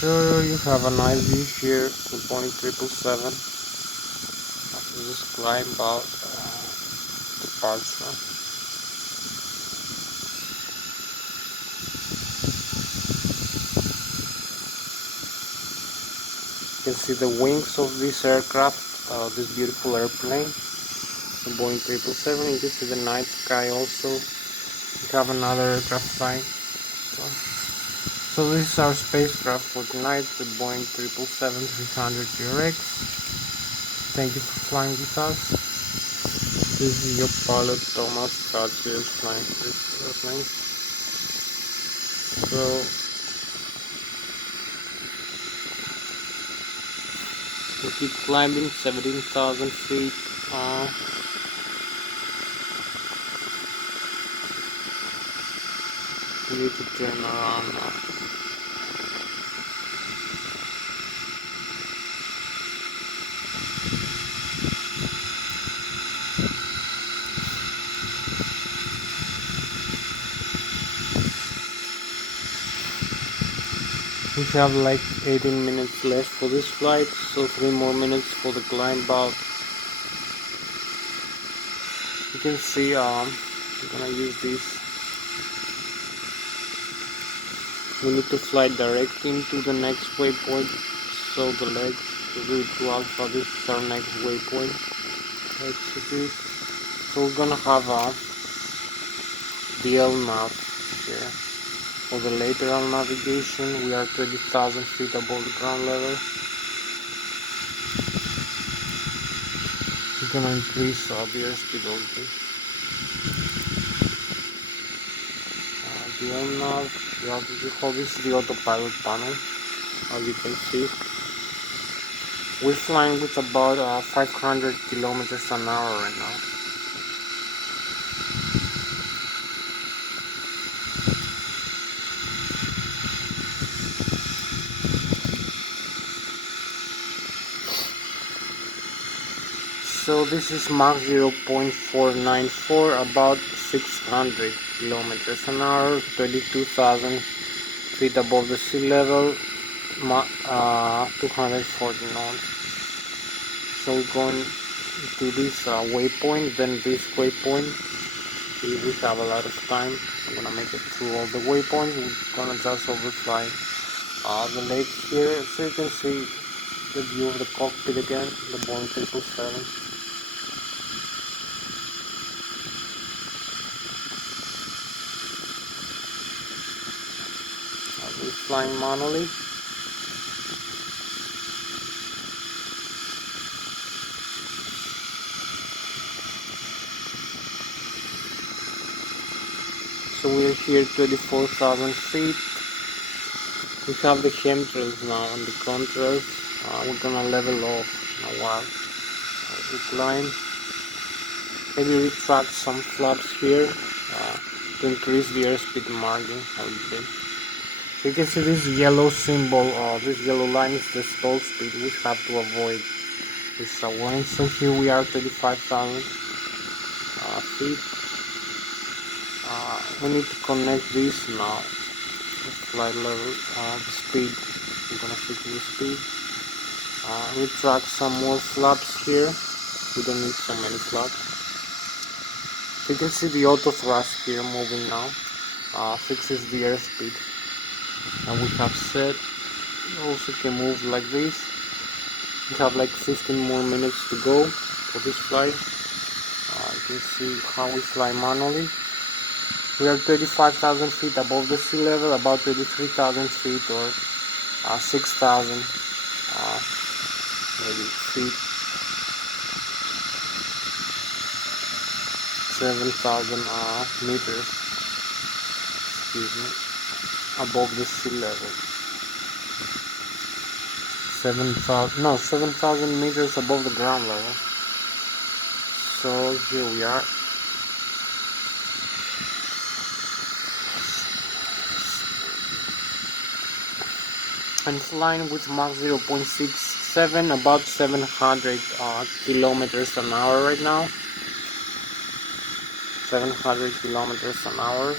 So you have a nice view here, the Boeing 777 after this climb about departure. You can see the wings of this aircraft, this beautiful airplane, the Boeing 777. You can see the night sky also. We have another aircraft flying. So this is our spacecraft for tonight, the Boeing 777-300ERX. Thank you for flying with us. This is your pilot Thomas Hatsios flying this airplane. So we keep climbing 17,000 feet. We need to turn around now. We have like 18 minutes left for this flight, so 3 more minutes for the climb out. You can see I'm gonna use this. We need to fly direct into the next waypoint, so the legs to do to alpha. This is our next waypoint. Execute. So we're gonna have the LNAV here. For the lateral navigation, we are 30,000 feet above the ground level. We're gonna increase the airspeed also. The LNAV, the altitude hold, this is the autopilot panel, as you can see. We're flying with about 500 kilometers an hour right now. So this is Mach 0.494, about 600 kilometers an hour, 32,000 feet above the sea level, 240 knots. So we're going to this waypoint, then this waypoint. We have a lot of time. I'm gonna make it through all the waypoints. We're gonna just overfly the lake here, so you can see the view of the cockpit again, the Boeing 777. We're flying manually. So we're here 24,000 feet. We have the chemtrails now on the contrails. We're gonna level off in a while. We climb. Maybe retract some flaps here to increase the airspeed margin a little bit. So you can see this yellow symbol, this yellow line is the stall speed. We have to avoid this wind. So here we are 35,000 feet. We need to connect this now. The flight level, the speed. We're gonna fix the speed. Retract some more flaps here. We don't need so many flaps. You can see the auto thrust here moving now. Fixes the airspeed. And we have set. You also can move like this. We have like 15 more minutes to go for this flight. You can see how we fly manually. We are 35,000 feet above the sea level, about 33,000 feet or 6,000 maybe feet, 7,000 meters, excuse me, above the sea level. 7,000 meters above the ground level. So here we are. I'm flying with Mach 0.67, about 700 kilometers an hour right now. 700 kilometers an hour.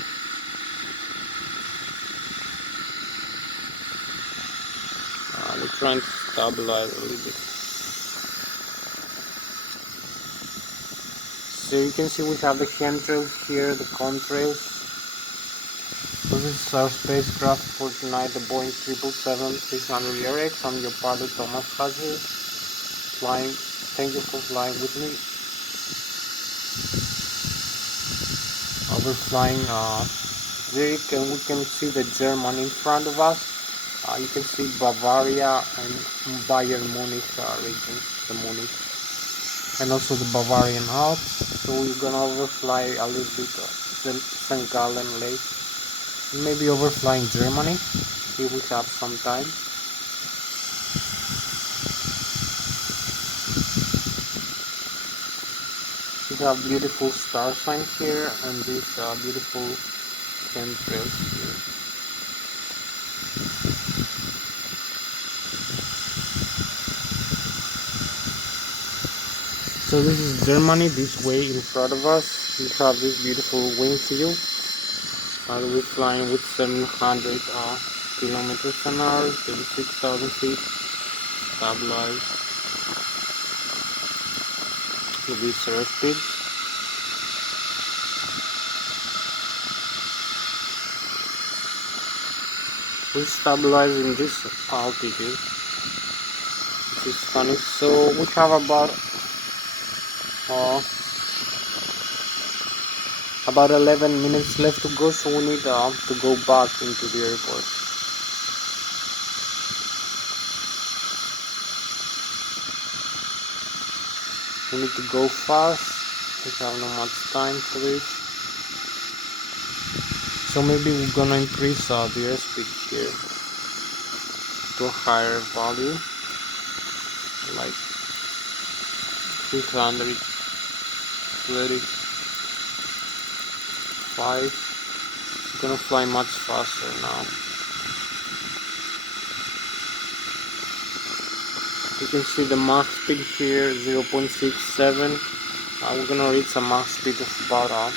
We're trying to stabilize a little bit. So you can see we have the chemtrails here, the contrails. So this is our spacecraft for tonight, the Boeing 777-300ERX. I'm your pilot, Hatsios, flying. Thank you for flying with me. We're flying Zurich, and we can see the Germany in front of us. You can see Bavaria and Bayern Munich regions, the Munich, and also the Bavarian Alps. So we're gonna overfly a little bit St. Gallen Lake. Maybe overflying Germany if we have some time. We have beautiful star sign here and these beautiful chemtrails here. So this is Germany, this way in front of us. We have this beautiful wind field. We're flying with 700 kilometers an hour, 36,000 feet, stabilized with this airspeed. We stabilize in this altitude, which is funny. So we have about 11 minutes left to go, so we need to go back into the airport. We need to go fast, we have not much time for this. So maybe we're gonna increase the airspeed here to a higher value, like 325. We're gonna fly much faster now. You can see the max speed here, 0.67. We're gonna reach a max speed of about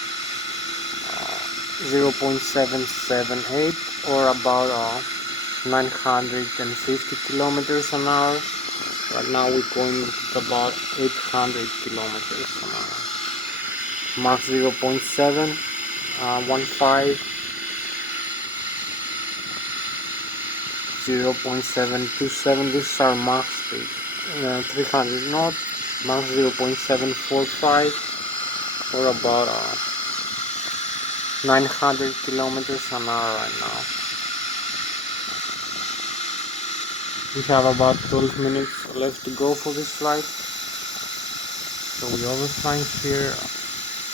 0.778 or about 950 kilometers an hour. Right now we're going with about 800 kilometers an hour. Max 0.715. 0.727. This is our max speed. 300 knots. Max 0.745 or about 900 kilometers an hour right now. We have about 12 minutes left to go for this flight. So we are flying here,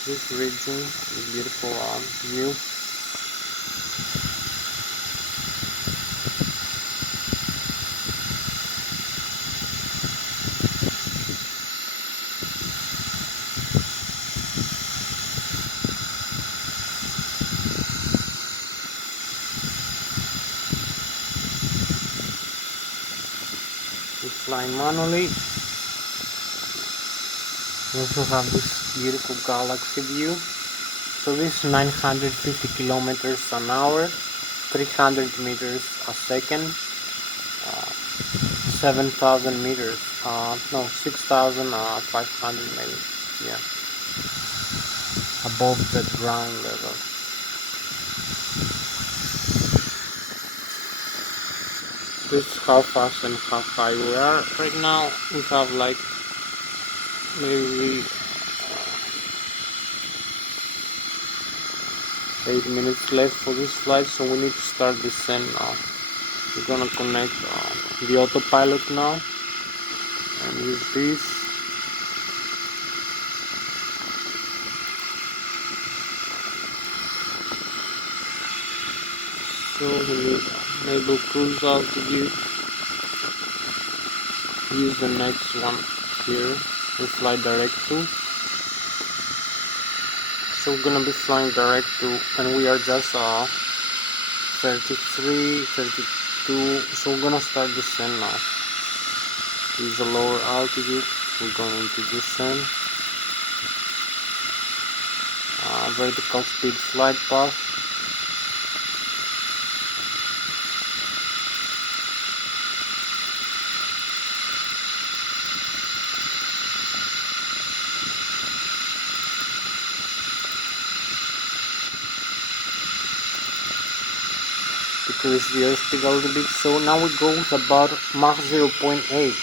this region, this beautiful view. Flying manually. We also have this beautiful galaxy view. So this is 950 kilometers an hour, 300 meters a second, 7,000 meters, no, 6,500 maybe, yeah, above the ground level. This is how fast and how high we are. Right now we have like maybe 8 minutes left for this flight, so we need to start descent now. We're gonna connect the autopilot now and use this. So we need enable cruise altitude. Use the next one here. We fly direct to. So we're gonna be flying direct to, and we are just 33, 32. So we're gonna start descent now. Use a lower altitude. We're going to descend. Vertical speed flight path. Decrease the airspeed a little bit. So now we go with about Mach 0.8,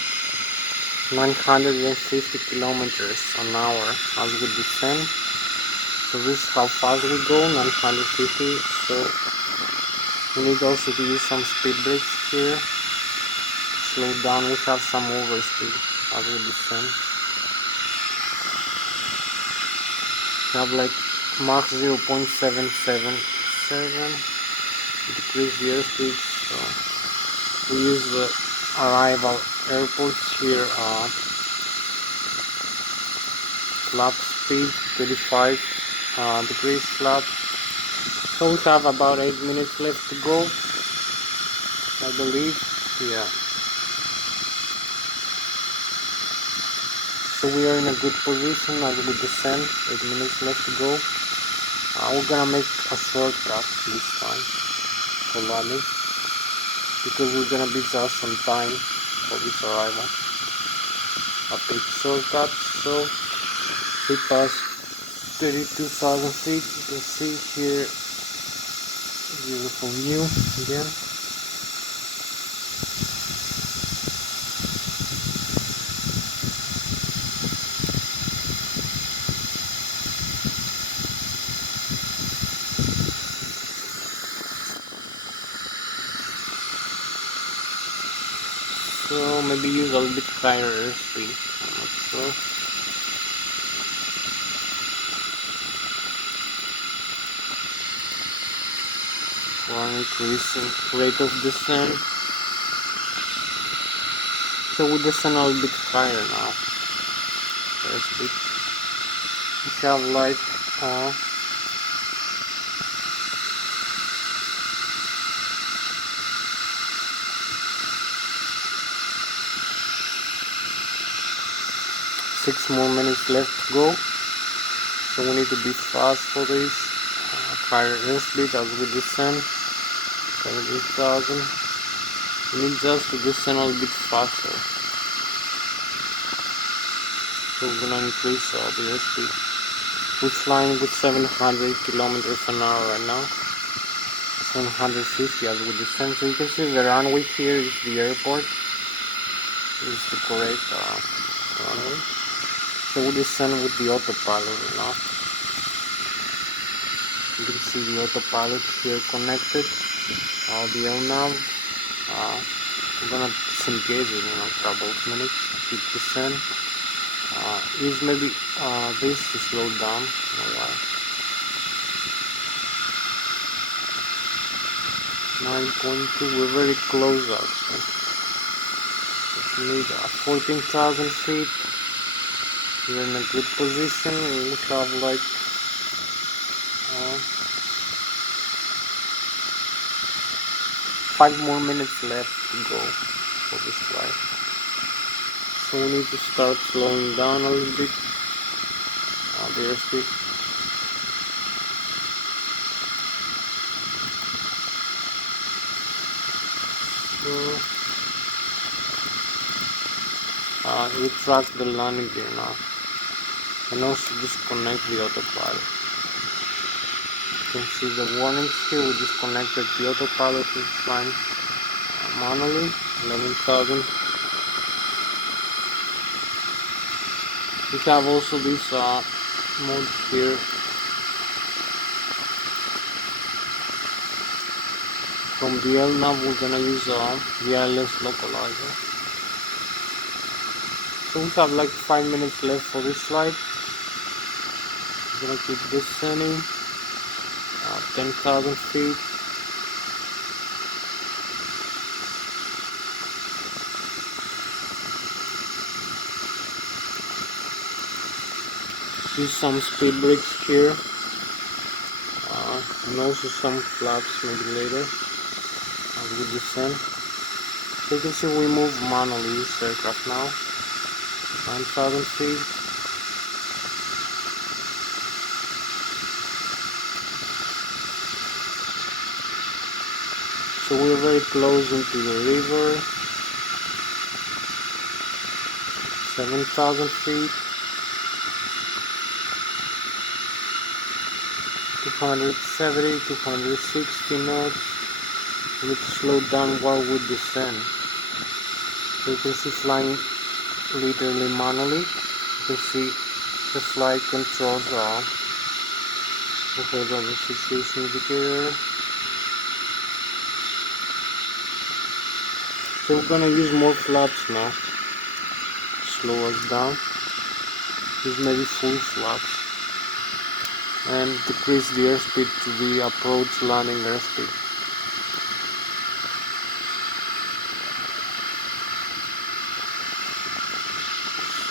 950 kilometers an hour as we descend. So this is how fast we go, 950. So we need also to use some speed brakes here. Slow down, we have some overspeed as we descend. We have like Mach 0.777. Decrease the airspeed. So we use the arrival airports here. Flap speed 35 degrees flap. So we have about 8 minutes left to go, I believe. Yeah. So we are in a good position as we descend. 8 minutes left to go. We're gonna make a shortcut this time for landing. because we're gonna be just on time for this arrival. I'll take shortcut. So we passed 32,000 feet. You can see here, beautiful view again. So maybe use a little bit higher airspeed, I'm not sure. For increasing rate of descent. So we descend a little bit higher now. Airspeed. We have like 6 more minutes left to go, so we need to be fast for this. Higher airspeed as we descend. 70,000. We need just to descend a little bit faster, so we're gonna increase the airspeed. We're flying with 700 kilometers an hour right now. 750 as we descend. So you can see the runway here is the airport. This is the correct runway. So we descend with the autopilot now. You can see the autopilot here connected. The LNAV. We're gonna disengage it in a couple of minutes. Keep descend. Use maybe this to slow down in a while. 9.2. We're very close actually. We need 14,000 feet. We're in a good position. We have like 5 more minutes left to go for this flight. So we need to start slowing down a little bit the airspeed. So retract the landing gear now, and also disconnect the autopilot. You can see the warnings here. We disconnected the autopilot. It's flying manually. 11,000. We have also this mode here. From the LNAV we're gonna use the ILS localizer. So we have like 5 minutes left for this flight. We're gonna keep descending. 10,000 feet. Use some speed brakes here, and also some flaps maybe later as we descend. So you can see we move manually this aircraft now. 9,000 feet. So we're very close into the river. 7,000 feet. 270, 260 knots. We need to slow down while we descend. So you can see flying literally manually. You can see the flight controls okay, the situation indicator. So we're gonna use more flaps now. Slow us down. Use maybe full flaps. And decrease the airspeed to the approach landing airspeed.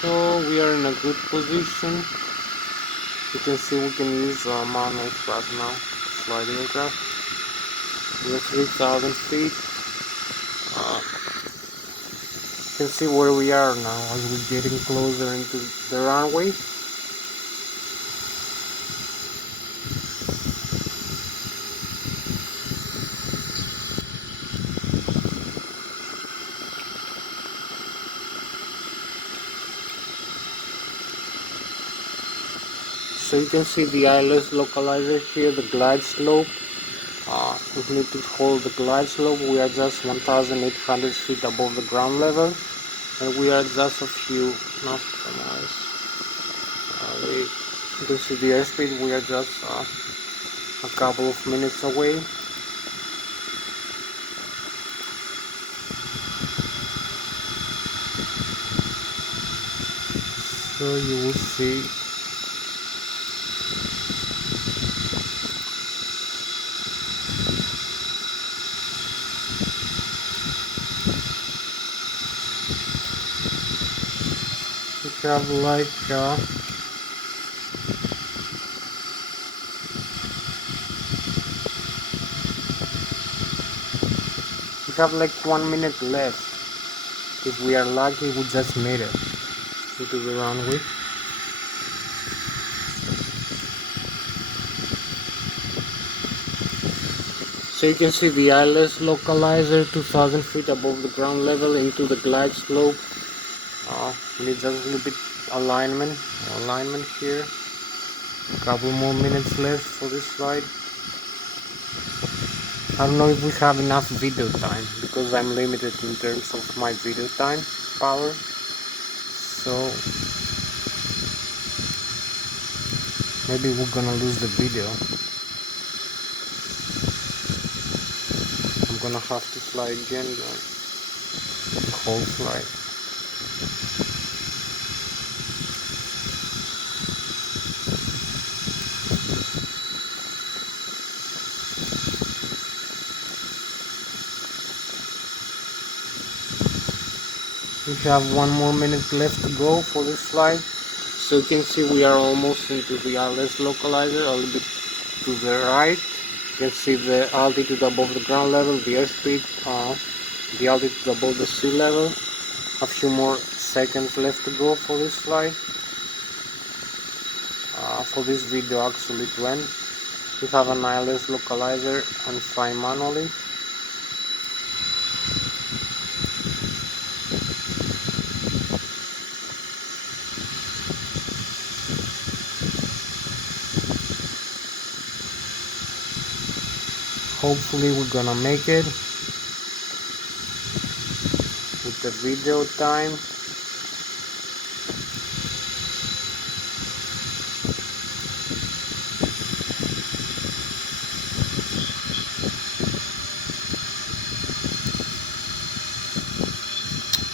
So we are in a good position. You can see we can use manual thrust now to fly the aircraft. We are 3,000 feet. You can see where we are now as we're getting closer into the runway. So you can see the ILS localizer here, the glide slope. We need to hold the glide slope. We are just 1,800 feet above the ground level, and we are just a few nautical miles. You can see the airspeed. We are just a couple of minutes away. So you will see we have like we have like 1 minute left. If we are lucky, we just made it into the runway. So you can see the ILS localizer 2,000 feet above the ground level into the glide slope. We need just a little bit alignment here. A couple more minutes left for this flight. I don't know if we have enough video time because I'm limited in terms of my video time power. So maybe we're gonna lose the video. I'm gonna have to fly again the whole flight. We have 1 more minute left to go for this flight. So you can see we are almost into the ILS localizer, a little bit to the right. You can see the altitude above the ground level, the airspeed, the altitude above the sea level. A few more seconds left to go for this flight. For this video actually to end. We have an ILS localizer and fly manually. Hopefully we're gonna make it with the video time.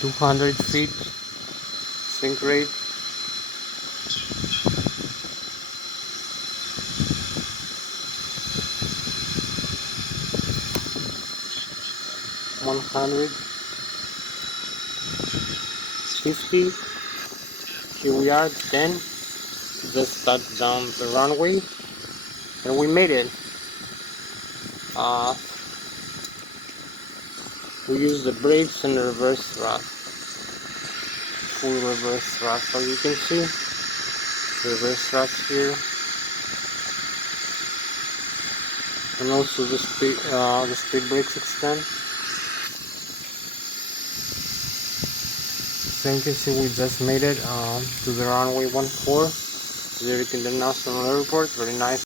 .200 feet sink rate. $150. Here we are, 10. Just touched down the runway, and we made it. We use the brakes and the reverse thrust, full reverse thrust. So you can see reverse thrust here, and also the speed brakes extend. So you can see we just made it to the runway 14, Zurich International Airport. Very nice.